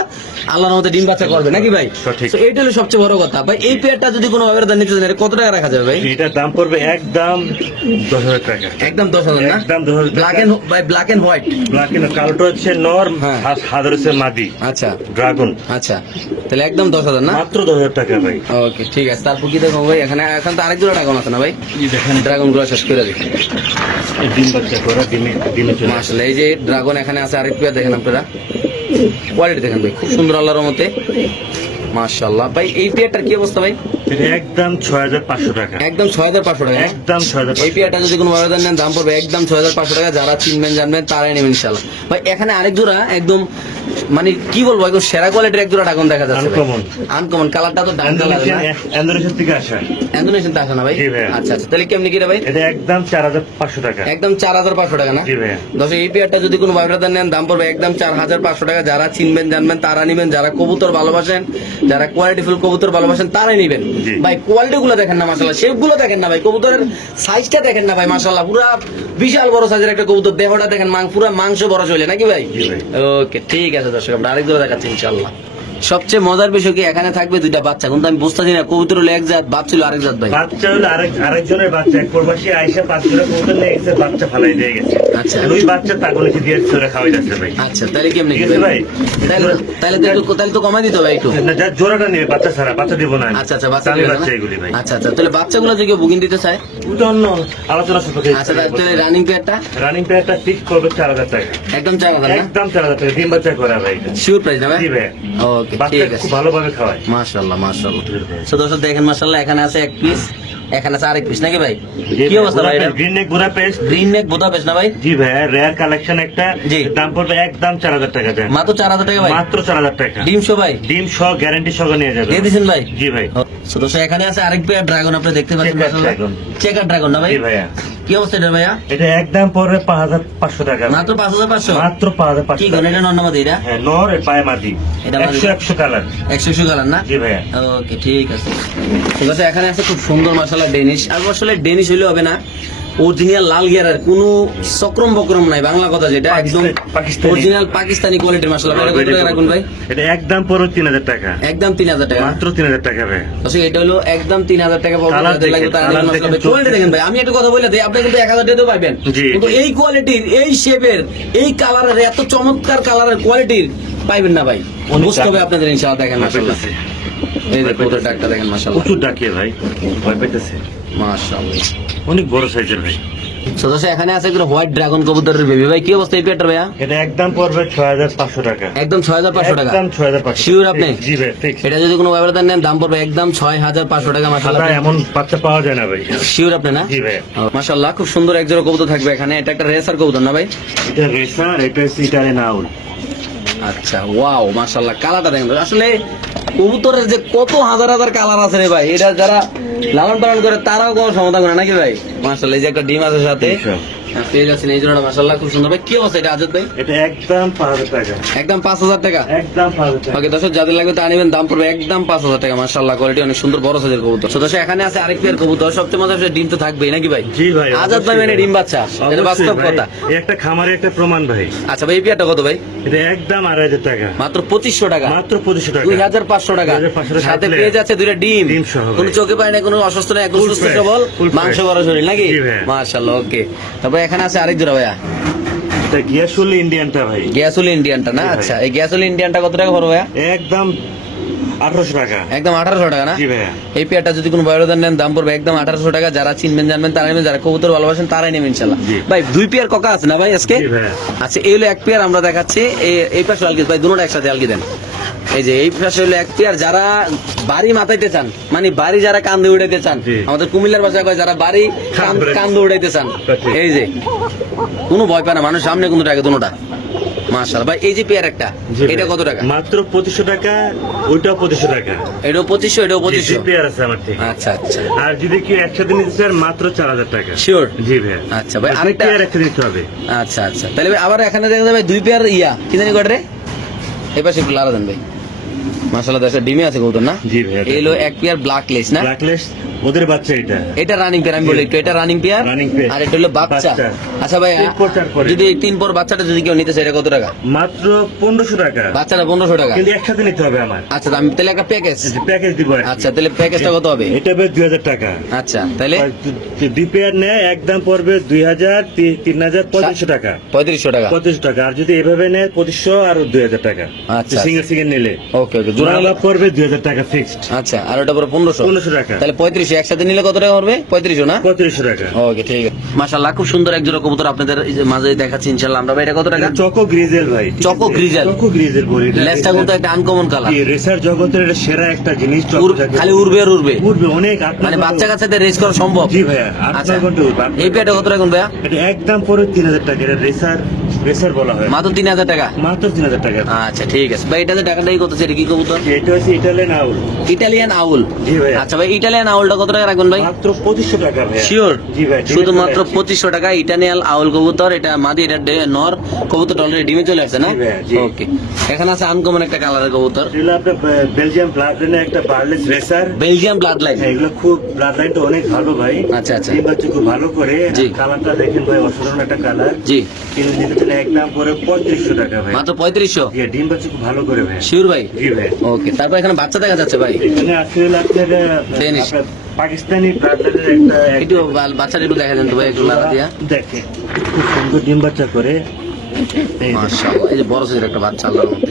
আল্লাহর মধ্যে ডিম বাচ্চা করবে নাকি ভাই? সঠিক। তো এইটা হলো সবচেয়ে বড় কথা ভাই। এই পেয়ারটা যদি কোনো ভাবে নিতে চান, এটা কত টাকা রাখা যাবে ভাই? এটার দাম পড়বে একদম 10,000 টাকা। একদম 10,000 না? একদম 10,000 ব্ল্যাক এন্ড ভাই, black and white. Black and কালোটা হচ্ছে নর, হ্যাঁ। আর সাদা হচ্ছে মাদি আচ্ছা ড্রাগন। আচ্ছা, তাহলে একদম 10,000 না? মাত্র 10,000 টাকা ভাই। ওকে, ঠিক আছে। তারপর কি দেখো ভাই, এখানে এখন তো আরেক জোড়া ড্রাগন আছে না ভাই? এই দেখেন ড্রাগন গুলো শেষ করে দেখি এই ডিম বাচ্চা করা, ডিমে চলে আসে। মাশাআল্লাহ। এই যে ড্রাগন এখানে আছে আরেক পেয়ার, দেখেন আপনারা কোয়ালিটি দেখেন ভাই, খুব সুন্দর আল্লাহর রহমতে মাশাআল্লাহ ভাই, এই পেয়ারটার কি অবস্থা ভাই? এটা একদম 6500 টাকা, একদম 6500 টাকা, একদম 6500। এই পেয়ারটা যদি কোনো আবেদন নেন দাম পড়বে একদম 6500 টাকা। যারা চিনবেন জানবেন তারাই নেবেন ইনশাআল্লাহ। ভাই এখানে আরেক জোড়া একদম মানে কি বলবো, একদম সেরা কোয়ালিটির এক জোড়া ড্রাগন দেখা যাচ্ছে। Uncommon। আনকমন, কালারটা তো ডান কালার না? ইন্দোনেশিয়া থেকে আসা। ইন্দোনেশিয়ান তে আসে না ভাই? জি ভাই। আচ্ছা আচ্ছা, তাহলে কেমনি কি রে ভাই? এটা একদম 4500 টাকা, একদম 4500 টাকা না? জি ভাই। দর্শক এই পেয়ারটা যদি কোনো ভাইব্রাদার নেন দাম পড়বে একদম 4500 টাকা। যারা চিনবেন জানবেন তারা নিবেন, যারা কবুতর ভালোবাসেন, যারা কোয়ালিটিফুল কবুতর ভালোবাসেন তারাই নিবেন। জি। ভাই কোয়ালিটি গুলো দেখেন না মাশাআল্লাহ, শেপ গুলো দেখেন না ভাই, কবুতরের সাইজটা দেখেন না ভাই মাশাআল্লাহ, পুরা বিশাল বড় সাইজের একটা কবুতর। দেহটা দেখেন, পুরা মাংস বড় চলে নাকি ভাই? জি ভাই। ওকে ঠিক আছে দর্শক, আমরা আরেক জোড়া দেখাচ্ছি ইনশাআল্লাহ। সবচেয়ে মজার বিষয় কি এখানে থাকবে দুইটা বাচ্চা, কিন্তু আমি বুঝতেছি না কবুতর হলো এক জাত, বাচ্চা হলো আরেক জাত ভাই। বাচ্চা হলো আরেকজনের বাচ্চা, এক প্রবাসী আইসা 5 জোড়া কবুতর নিয়ে গেছে, বাচ্চা ফালাই দিয়ে গেছে। আচ্ছা। ওই বাচ্চা তাগলিকে দিয়ে চোরা খাওয়াই যাচ্ছে ভাই। আচ্ছা তাহলে কেমনি ঠিক কি আছে ভাই? ভাই। তাহলে তো কমাই দিতে ভাই একটু। না, যা জোড়াটা নিয়ে বাচ্চা ছাড়া, বাচ্চা দিব না আমি। আচ্ছা আচ্ছা, বাচ্চা দামি দিবেন না? বাচ্চা এগুলি ভাই। আচ্ছা আচ্ছা, তাহলে বাচ্চাগুলো যদি কেউ বুকিং দিতে চায়? ওটা অন্য আলোচনা সাপেক্ষে। আচ্ছা তাহলে রানিং পেয়ারটা রানিং পেয়ারটা ফিক্স করবে 4000 টাকা, একদম 4000 না? একদম 4000 টাকা। ডিম বাচ্চা করা ভাই এটা। শিওর প্রাইস না ভাই? জি ভাই। ওকে বাচ্চা ঠিক আছে, খুব ভালোভাবে খাওয়ায়। মাশাআল্লাহ মাশাআল্লাহ। তো দর্শক দেখেন মাশাআল্লাহ, এখানে আছে এক পিস, এখানে আছে আরেক পিস নাকি ভাই? কি অবস্থা ভাই এটা? গ্রিন নেক গোরা পেস্ট। গ্রিন নেক বোধা পেস না ভাই? জি ভাই, রেয়ার কালেকশন একটা। জি। দাম পড়বে একদম 4000 টাকা দেন। মাত্র 4000 টাকা ভাই? মাত্র 4000 টাকা। ডিম শো ভাই? ডিম সহ গ্যারান্টি সহ নিয়ে যাবে। দিয়ে দিছেন ভাই? জি ভাই। তো দর্শক এখানে আছে আরেক পেয়ার ড্রাগন, আপনি দেখতে পাচ্ছেন Checker মাশাআল্লাহ। dragon। চেকার ড্রাগন না ভাই? জি ভাইয়া। কি অবস্থা এটা ভাইয়া? এটা একদম পড়বে 5500 টাকা। মাত্র 5500? মাত্র কি 5500 গন টাকা। এটা নন্নামাদি এটা? হ্যাঁ, নর এর পায়ে মাদি। এটা মাদি? 100 কালার। 100 কালার না? জি ভাইয়া। ওকে ঠিক আছে। ঠিক আছে, এখানে আছে খুব সুন্দর মাশাআল্লাহ ডেনিশ। আর আসলে ডেনিশ হইলে হবে না, অরিজিনাল লাল গিয়ারের কোনো চক্রম বক্রম নাই, বাংলা কথা যেটা একদম পাকিস্তানি। অরিজিনাল পাকিস্তানি কোয়ালিটির মাশাআল্লাহ। এটা কত টাকা রাখুন ভাই? এটা একদম পড়বে 3000 টাকা। একদম 3000 টাকা। মাত্র 3000 টাকা ভাই। আচ্ছা এটা হলো একদম 3000 টাকা পড়বে। কালার যাদের লাগবে দেখেন, তারা কালার নিবেন মাশাআল্লাহ। দেখেন, কোয়ালিটি দেখেন ভাই, আমি একটা কথা বলে দেই, আপনি কিন্তু 1000 টাকাতেও পাবেন, জি, কিন্তু জি। এই কোয়ালিটির, এই শেপের, এই কালারের, এত চমৎকার কালারের কোয়ালিটির পাইবেন না ভাই। অনেক বুঝতে হবে দাম। আপনাদের ইনশাআল্লাহ। দেখেন মাশাআল্লাহ, এই যে কত টাকা দেখেন মাশাআল্লাহ, প্রচুর ডাকিয়ে ভাই, ভয় পাইতেছে। মাশাআল্লাহ। অনেক বড় সাইজের ভাই। সদস্য এখানে আছে একটা হোয়াইট ড্রাগন কবুতরের বেবি ভাই, কি অবস্থা এই পেয়ারটার ভাইয়া? এটা একদম পড়বে 6500 টাকা। একদম 6500 টাকা। একদম 6500। শিওর আপনি? জি ভাই, ফিক্স। এটা যদি কোনো ব্যবধান নেন দাম পড়বে একদম 6500 টাকা মাশাআল্লাহ। সাদা এমন বাচ্চা পাওয়া যায় না ভাই। শিওর আপনি না? জি ভাই। মাশাআল্লাহ, খুব সুন্দর এক জোড়া কবুতর থাকবে এখানে। এটা একটা রেসার কবুতর না ভাই? এটা রেসার, এটা হচ্ছে ইটারে নাউল। আচ্ছা ওয়াও মাশাআল্লাহ, কালারটা দেখেন আসলে কবুতরের যে কত হাজার হাজার কালার আছে রে ভাই, এটা যারা লালন পালন করে তারাও কোনো সমাধান করে নাকি ভাই? মাশাআল্লাহ, এই যে একটা ডিম আছে সাথে। হ্যাঁ, পেয়ে যাচ্ছেন এই জোড়াটা মাশাআল্লাহ খুব সুন্দর ভাই। কি অবস্থা এটা আজাদ ভাই? এটা একদম 5000 টাকা। একদম 5000 টাকা। একদম 5000 টাকা। ওকে দর্শক, যাদের লাগবে তা নেবেন, দাম পড়বে একদম 5000 টাকা। মাশাআল্লাহ, কোয়ালিটি অনেক সুন্দর, বড় সাইজের কবুতর। তো দর্শক এখানে আছে আরেক পেয়ার কবুতর, সবচেয়ে মজার বিষয় ডিম তো থাকবেই নাকি ভাই? জি ভাই। আজাদ ভাই মানে ডিম বাচ্চা, এটা অবশ্যই বাস্তব ভাই। কথা। এই একটা খামারে একটা প্রমাণ ভাই। আচ্ছা ভাই, এই পেয়ারটা কত ভাই? এটা একদম 2500 টাকা। মাত্র 2500 টাকা। মাত্র 2500 টাকা। 2500 টাকা। 2500 সাথে থাকলে পেয়ে যাচ্ছে দুইটা ডিম। ডিম সহ ভাই। কোনো চোখে পায় না, কোনো অসুস্থ না, একদম Full সুস্থ fresh, সবল, full মাংস fresh। বড় শরীর নাকি? জি ভাই। মাশাআল্লাহ, ওকে। তারপর এখানে আছে আরেক জোড়া ভাইয়া, এটা গিয়াসুল ইন্ডিয়ানটা ভাই। গ্যাসোলিন ইন্ডিয়ানটা না? জি ভাই। আচ্ছা, এই গ্যাসোলিন ইন্ডিয়ানটা কত টাকা পড়বে ভাইয়া? একদম 1800 টাকা। একদম 1800 টাকা না? জি ভাইয়া। এই পেয়ারটা যদি কোনো বয়োদান নেন দাম পড়বে একদম 1800 টাকা। যারা চিনবেন জানবেন তারা নেবেন, যারা কবুতর ভালোবাসেন তারাই নেবেন ইনশাআল্লাহ। জি। ভাই দুই পেয়ার কোকা আছে না ভাই আজকে? জি ভাইয়া। আচ্ছা, এই হলো এক পেয়ার আমরা দেখাচ্ছি। এই পাশে আলগি ভাই, দুটোটা একসাথে আলগি দেন। এই যে এই পাশে হলো এক পেয়ার, যারা বাড়ি মাথাইতে চান, মানে বাড়ি যারা কান্দে উড়াইতে চান, জি। আমাদের কুমিল্লার ভাষায় কয় যারা বাড়ি কান্দে উড়াইতে চান, এই যে কোনো ভয় পায় না মানুষ, সামনে কিন্তু টাকা দুটোটা। মাশাআল্লাহ ভাই, এই যে পেয়ার একটা, জি এটা ভাই। কত টাকা? মাত্র 2500 টাকা, ওইটাও 2500 টাকা। এটাও 2500, এটাও 2500। পেয়ার আছে আমার থেকে। আচ্ছা আচ্ছা, আর যদি কেউ একসাথে নিতে চান মাত্র 4000 টাকা। শিওর? জি ভাই। আচ্ছা ভাই, দুই আরেকটা। পেয়ার একসাথে নিতে হবে। আচ্ছা আচ্ছা, তাহলে ভাই আবার এখানে দেখা যাবে দুই পেয়ার ইয়া, কি জানি কয় রে, এই পাশে একটু লারা দেন ভাই। মাশাআল্লাহ, দেখা ডিমে আছে কবুতর না? জি ভাই। এই হলো এক পেয়ার ব্ল্যাক লেস না? ব্ল্যাকলেস ওদের বাচ্চা এটা। এটা রানিং পেয়ার, আমি বলি একটু, এটা রানিং পেয়ার, Running pair। আর এটা হলো বাচ্চা। বাচ্চা। আচ্ছা ভাই, 3 পর 4 পরে। যদি এই 3 পর বাচ্চাটা যদি কেউ নিতে চায় এটা কত টাকা? মাত্র 1500 টাকা। বাচ্চাটা 1500 টাকা। কিন্তু একসাথে নিতে হবে আমার। আচ্ছা, আমি তাহলে একটা প্যাকেজ। প্যাকেজ দিব আর কি। আচ্ছা, তাহলে প্যাকেজটা কত হবে? এটা হবে 2000 টাকা। আচ্ছা, তাহলে আর দুই পেয়ার নেয় একদম পড়বে 2000, 3000, 3500 টাকা। 3500 টাকা। 3500 টাকা। আর যদি এভাবে নেয় 2500 আর 2000 টাকা। আচ্ছা। সিঙ্গেল সিঙ্গেল নিলে ওকে ওকে, জোড়া জোড়া নিলে? পড়বে 2000 টাকা ফিক্সড। আচ্ছা, আর ওটা পরে 1500। 1500 টাকা। তাহলে 3500 3500 একসাথে নিলে কত টাকা পড়বে? 3500 না? 3500 টাকা। ওকে ঠিক আছে। মাশাআল্লাহ খুব সুন্দর এক জোড়া কবুতর আপনাদের এই যে মাঝে দেখাচ্ছি ইনশাআল্লাহ আমরা। ভাই এটা কত টাকা? চকো গ্রিজেল ভাই, চকো গ্রিজেল। চকো গ্রিজেল বলি এটা। লেজটা কিন্তু একটা আনকমন কালার, রেসার জগতের এটা সেরা একটা জিনিস। চকো যাকে খালি উড়বে আর উড়বে, উঠবে অনেক। মানে বাচ্চা কাচ্চাদের রেস করা সম্ভব। জি ভাইয়া, আচ্ছা, 8 ঘন্টা উঠবে। এই পেয়ারটা কত টাকা ভাইয়া? এটা একদম পরে 3000 টাকা। এটা রেসার, রেসার বলা হয়। মাত্র 3000 টাকা? মাত্র 3000 টাকা। আচ্ছা ঠিক আছে ভাই। এটাতে টাকাটাই কত? এটা কি কবুতর? এটা হচ্ছে ইটালিয়ান আউল। ইটালিয়ান আউল। জি ভাইয়া। আচ্ছা ভাই, ইটালিয়ান আউলটা কত টাকা রাখবেন ভাই? মাত্র 2500 টাকা ভাইয়া। শিওর? জি ভাই, শুধুমাত্র 2500 টাকা ইটালিয়ান আউল কবুতর। এটা মাদি, এটা নর কবুতর অলরেডি ডিমে চলে আসছে না? জি ভাইয়া, জি। ওকে। এখানে আছে আনকমন একটা কালারের কবুতর, এগুলো আপনার বেলজিয়াম ব্লাড লাইনের একটা বার্লেস রেসার। Belgium blood line. এগুলো খুব ব্লাড লাইনটা অনেক ভালো ভাই। আচ্ছা আচ্ছা ডিম বাচ্চা খুব ভালো করে। জি। কালারটা দেখেন ভাই, অসাধারণ একটা কালার। জি। কিন্তু নিতে চাইলে একদম করে 3500 টাকা ভাই। মাত্র 3500? জি, ডিম বাচ্চা খুব ভালো করে ভাই। শিওর ভাই? জি ভাই। ওকে। তারপর এখানে বাচ্চা দেখা যাচ্ছে ভাই, এখানে আছে হলো আপনার ডেনিশ। আপনার পাকিস্তানি ব্লাড লাইনের একটা একটু বাচ্চাটা একটু দেখা দেন তো ভাই, একটু লাড়া দিয়া। দেখেন খুব সুন্দর ডিম বাচ্চা করে। এই যে। মাশাআল্লাহ, এই যে বড় সাইজের একটা বাচ্চা আল্লাহর মধ্যে,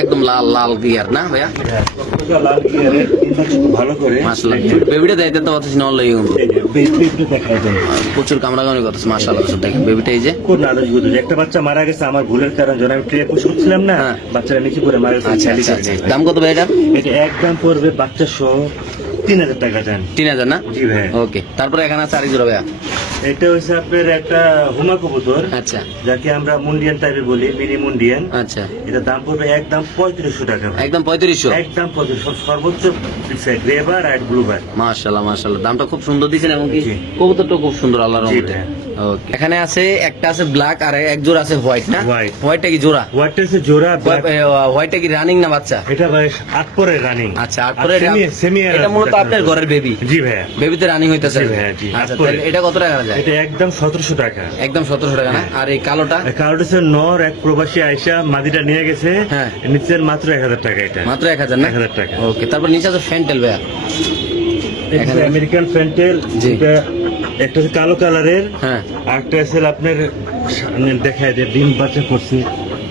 একদম লাল লাল গিয়ার না ভাইয়া? টকটকা লাল গিয়ারের ডিম বাচ্চা খুব ভালো করে। মাশাআল্লাহ। বেবিটা দেখতে তো পাচ্ছি না অনলাইন, এই যে বেবি দেখাই দেন। প্রচুর কামড়াকামড়ি করতেছে। মাশাআল্লাহ সব দেখেন বেবিটা, এই যে খুব নারাজ গুলো। একটা বাচ্চা মারা গেছে আমার ভুলের কারণে, যখন আমি ট্রে পুশ করছিলাম না, হ্যাঁ। বাচ্চাটা নিচে পড়ে মারা গেছে। আচ্ছা আচ্ছা আচ্ছা। দাম কত ভাই এটা? এটা একদম পড়বে বাচ্চা সহ 3000 টাকা দেন। 3000 না? জি ভাই। ওকে। তারপরে এখানে আছে আরেক জোড়া ভাইয়া। এটা হচ্ছে আপনার একটা হুমা কবুতর, আচ্ছা যাকে আমরা মুন্ডিয়ান টাইপের বলি, মিনি মুন্ডিয়ান। আচ্ছা। এটা দাম পড়বে একদম 3500 টাকা ভাই। একদম 3500? একদম 3500। সর্বোচ্চ গ্রেবার আর ব্লুবার। মাশাআল্লাহ মাশাআল্লাহ, দামটা খুব সুন্দর দিয়েছেন এবং কি জি। কবুতরটা খুব সুন্দর আল্লাহর জি রহমতে। ভাই। ওকে। এখানে আছে একটা আছে ব্ল্যাক আর এক জোড়া আছে হোয়াইট না? White। হোয়াইটটা কি জোড়া? হোয়াইট হচ্ছে জোড়া, black। হোয়াইটটা কি রানিং না বাচ্চা? এটা ভাই 8 পরে রানিং। আচ্ছা, আর পরে সেমি। এটা মূলত আপনার ঘরের বেবি? জি ভাইয়া। বেবিতে রানিং হইতেছে? জি ভাইয়া, জি। আচ্ছা, আর পরে? তাহলে এটা কত টাকা যায়? এটা একদম 1700 টাকা। একদম 1700 টাকা না? আর এই কালোটা? কারণ হচ্ছে নর এক প্রবাসী আইসা মাদিটা নিয়ে গেছে। হ্যাঁ। নিচের মাত্র 1000 টাকা। এটা মাত্র 1000 না? 1000 টাকা। ওকে। তারপর নিচে আছে ফ্যান্টেল ভাইয়া। এখানে আমেরিকান ফ্যান্টেল। জি। এটা একটা হচ্ছে কালো কালারের, হ্যাঁ। আর একটা আছে আপনার দেখায় যে ডিম বাচ্চা করছে।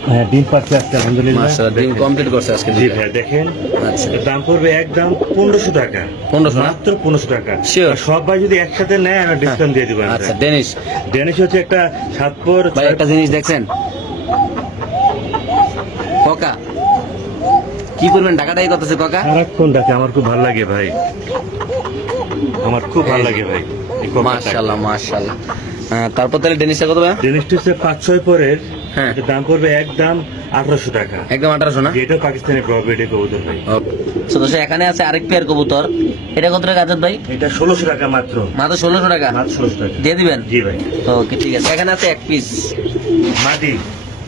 হ্যাঁ, ডিম পাচ্ছে আজকে আলহামদুলিল্লাহ। মাশাআল্লাহ, ডিম কমপ্লিট করছে আজকে। জি ভাই, দেখেন। আচ্ছা। এর দাম পড়বে একদম 1500 টাকা। 1500 না? মাত্র 1500 টাকা। Sure। আর সবাই যদি একসাথে নেয় আমি ডিসকাউন্ট দিয়ে দিব। আচ্ছা ডেনিশ ডেনিশ হচ্ছে একটা 7 পর ভাই, একটা জিনিস দেখছেন ককা কি করবেন, টাকাটাই করতেছে ককা। সারাক্ষণ ডাকে, আমার খুব ভালো লাগে ভাই। আমার খুব ভালো লাগে ভাই এই কোকাটা। মাশাআল্লাহ মাশাআল্লাহ। তারপর তাহলে ডেনিশটা কত ভাই? ডেনিশটা হচ্ছে 5-6 পরের। হ্যাঁ। এটার দাম পড়বে একদম 1800 টাকা। একদম 1800 না? যেটা পাকিস্তানি প্রপার্টি কবুতর ভাই। ওকে। তো দোস্ত এখানে আছে আরেক পেয়ার কবুতর, এটা কত টাকা আজাদ ভাই? এটা 1600 টাকা মাত্র। মাত্র 1600 টাকা? মাত্র 1600 টাকা। দিয়ে দিবেন? জি ভাই। ওকে ঠিক আছে। এখানে আছে এক পিস মাদি।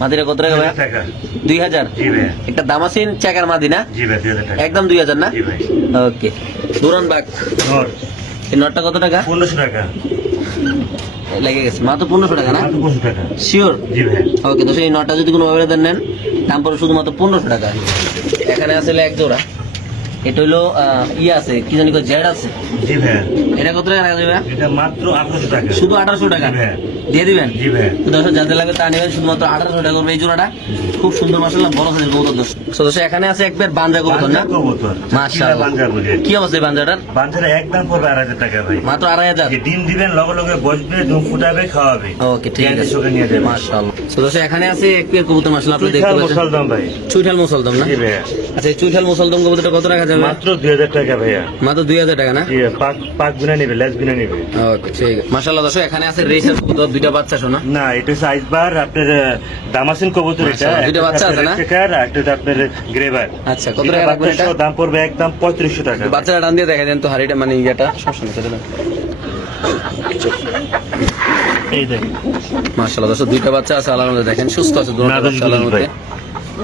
মাদিরা কত টাকা ভাই? 2000 টাকা। 2000? জি ভাই। একটা দামাসিন চেকার মাদি না? জি ভাই, 2000 টাকা। একদম 2000 না? জি ভাই। ওকে। দুরান বাগ, নর এই নটটা কত টাকা? 1500 টাকা। লেগে গেছে, মাত্র 1500 টাকা না? মাত্র 1500 টাকা। শিওর? জি ভাই। ওকে। তো সেই নটটা যদি কোনো আবেদন নেন দাম পড়বে শুধুমাত্র 1500 টাকা। এখানে আছে এক জোড়া, এটা হলো ইয়ে আছে কি জানি জেড আছে, জি ভাই। এটা কত টাকা রাখা যাবে? এটা মাত্র 1800 টাকা। শুধু 1800 টাকা জি ভাই। দিয়ে দিবেন? জি ভাই। তো দর্শক যাদের লাগবে তা নেবেন, শুধুমাত্র 1800 টাকা করবে এই জোড়াটা। খুব সুন্দর মাশাআল্লাহ, বড় সাইজের কবুতর দর্শক। তো দর্শক এখানে আছে একবার বাঞ্জা কবুতর না? বাঞ্জা কবুতর। মাশাআল্লাহ। বাঞ্জা বলি। কি অবস্থা এই বাঞ্জাটার? বাঞ্জারা একদম পড়বে 2500 টাকা ভাই। মাত্র 2500? যে ডিম দিবেন লগে লগে বসবে, দুম ফুটাবে, খাওয়াবে। ওকে ঠিক গ্যারান্টি আছে, সহকারে নিয়ে যাবে। মাশাআল্লাহ। তো দর্শক এখানে আছে এক পেয়ার কবুতর মাশাআল্লাহ, আপনি দেখতে চুইঠাল পাচ্ছেন মুসলদম ভাই। চুইঠাল মুসলদম না? জি ভাই। আচ্ছা, এই চুইঠাল মুসলদম কবুতরটা কত টাকা যাবে? মাত্র 2000 টাকা ভাইয়া। মাত্র 2000 টাকা না? জি, পাঁচ গুণা নিবে, লেস গুণা নিবে। ওকে ঠিক আছে। মাশাআল্লাহ দর্শক এখানে আছে রেসার কবুতর, দুইটা বাচ্চা শোনা। না, এটা হচ্ছে আইসবার আপনার দামাসিন কবুতর। এটা মাশাআল্লাহ, দুইটা বাচ্চা আছে না? চেকার আর একটা আপনার গ্রেভার। আচ্ছা, কত টাকা রাখবেন এটা? দাম পড়বে একদম 3500 টাকা। বাচ্চাটা টান দিয়ে দেখা দেন তো হাড়িটা, মানে ইয়েটা সমস্যা নেই, চলে এই দেখেন। মাশাআল্লাহ দর্শক দুইটা বাচ্চা আছে আল্লাহর মধ্যে, দেখেন সুস্থ আছে দুটো নাদুস বাচ্চা আল্লাহর গুলিস মধ্যে।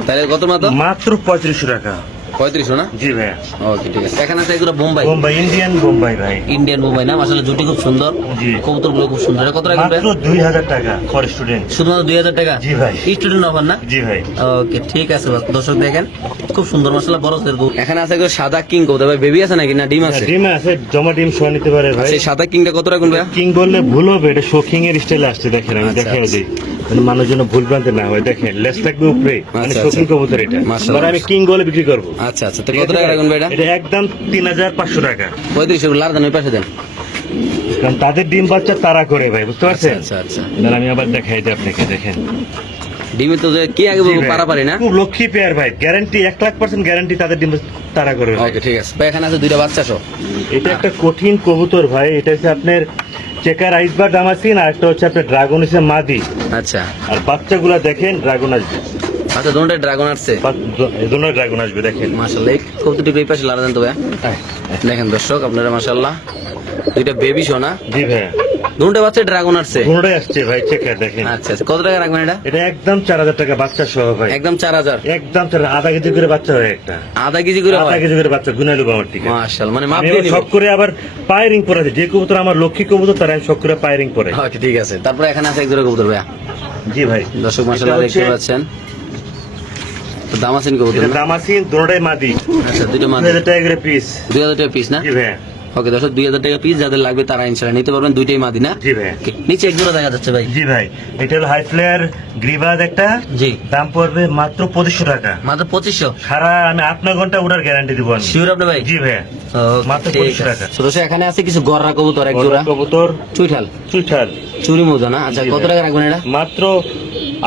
তাহলে কত মাত্র? মাত্র 3500 টাকা। 3500 না? জি ভাইয়া। ওকে ঠিক আছে। এখানে আছে এগুলো বোম্বাই, বোম্বাই, ইন্ডিয়ান বোম্বাই ভাই। ইন্ডিয়ান বোম্বাই না? মাশাআল্লাহ জুটি খুব সুন্দর, জি। কবুতরগুলো খুব সুন্দর। এটা কত টাকা মাত্র 2000 টাকা ফর স্টুডেন্ট। শুধুমাত্র 2000 টাকা? জি ভাই। স্টুডেন্ট অফার না? জি ভাই। ওকে ঠিক আছে। দর্শক দেখেন খুব সুন্দর মাশাআল্লাহ বড় সাইজের কবুতর। এখানে আছে এগুলো সাদা কিং কবুতর ভাই, বেবি আছে নাকি না ডিম আছে? ডিম আছে, জমা ডিম শোয়া নিতে পারে ভাই। সেই সাদা কিংটা কত রাখুন ভাই? কিং বললে ভুল হবে, এটা শোকিং এর স্টাইলে আসছে, দেখেন আমি দেখাই দিই। মানে মানুষ যেন ভুল ভ্রান্তি না হয়। দেখেন লেস থাকবে উপরে, মানে আচ্ছা, শৌখিন আচ্ছা। কবুতর এটা। মাশাআল্লাহ। এবার আমি কিং বলে বিক্রি করবো। আচ্ছা আচ্ছা, তো কত টাকা রাখবেন ভাই এটা? এটা একদম 3500 টাকা। 3500 লার দেন, ওই পাশে দেন। কারণ তাদের ডিম বাচ্চা তারা করে ভাই, বুঝতে পারছেন? আচ্ছা আচ্ছা, এবার আমি আবার দেখাই দিই আপনাকে, দেখেন ডিমে তো যে কি আগে জি ভাই, পারাপারি না। খুব লক্ষ্মী পেয়ার ভাই, গ্যারান্টি 1,00,000% গ্যারান্টি তাদের ডিম তারা করে ভাই। ওকে ঠিক আছে ভাই, এখানে আছে দুইটা বাচ্চা সহ। এটা একটা কঠিন কবুতর ভাই, এটা হচ্ছে আপনার চেকার আইসবার দামাসিন, আর একটা হচ্ছে আপনার ড্রাগন হচ্ছে মাদি। আচ্ছা আর বাচ্চাগুলা দেখেন ড্রাগন আসবে, আচ্ছা, দুটোই ড্রাগন আসছে। দুটো ড্রাগন আসবে দেখেন। মাশাআল্লাহ, এই কবুতরটি এই পাশে লার দেন তো ভাই। দেখেন দর্শক আপনারা, মাশাআল্লাহ দুইটা বেবি সোনা, জি ভাই, দুটো বাচ্চা ড্রাগন আসছে। দুটোই আসছে ভাই, চেকার দেখেন। আচ্ছা আচ্ছা, কত টাকা রাখবেন এটা? এটা একদম 4000 টাকা বাচ্চা সহ ভাই, একদম 4000। একদম 4000, আধা কেজি করে বাচ্চা হয় একটা, আধা কেজি করে আধা হয়? কেজি করে বাচ্চা গুনাইলো আমার ঠিক আছে। মাশাআল্লাহ, মানে মাপ আমি দিয়ে আবার নিব। শখ করে আবার পায়ারিং করে দিই, যে কবুতর আমার লক্ষ্মী কবুতর তারা আমি শখ করে পায়ারিং করে। ওকে ঠিক আছে, তারপরে এখানে আছে এক জোড়া কবুতর ভাইয়া। জি ভাই, দর্শক মাশাআল্লাহ এটা দেখতে হচ্ছে- পাচ্ছেন, তো দাম আছেন কবুতর এটা না? দামাসিন, দুটোই মাদি, আচ্ছা, দুটো মান 2000 টাকা করে পিস। 2000 টাকা পিস না? জি ভাই, ওকে দর্শক, 2000 টাকা পিস, যাদের লাগবে তারা ইনশাআল্লাহ নিতে পারবেন, দুইটাই মাদি না? জি ভাই, Okay, নিচে এক জোড়া দেখা যাচ্ছে ভাই। জি ভাই, এটা হলো হাই ফ্লেয়ার গ্রিবাজ একটা, জি, দাম পড়বে মাত্র 2500 টাকা। মাত্র 2500। সারা আমি 8-9 ঘন্টা ওটার গ্যারান্টি দিব আমি। শিওর আপনি ভাই? জি ভাই, Okay, মাত্র ঠিক 2500 আছে। টাকা। তো দর্শক এখানে আছে কিছু গররা কবুতর এক জোড়া, কবুতর চুইঠাল, চুইঠাল চুরি মৌজা না? আচ্ছা, জি কত ভাই। টাকা রাখবেন এটা? মাত্র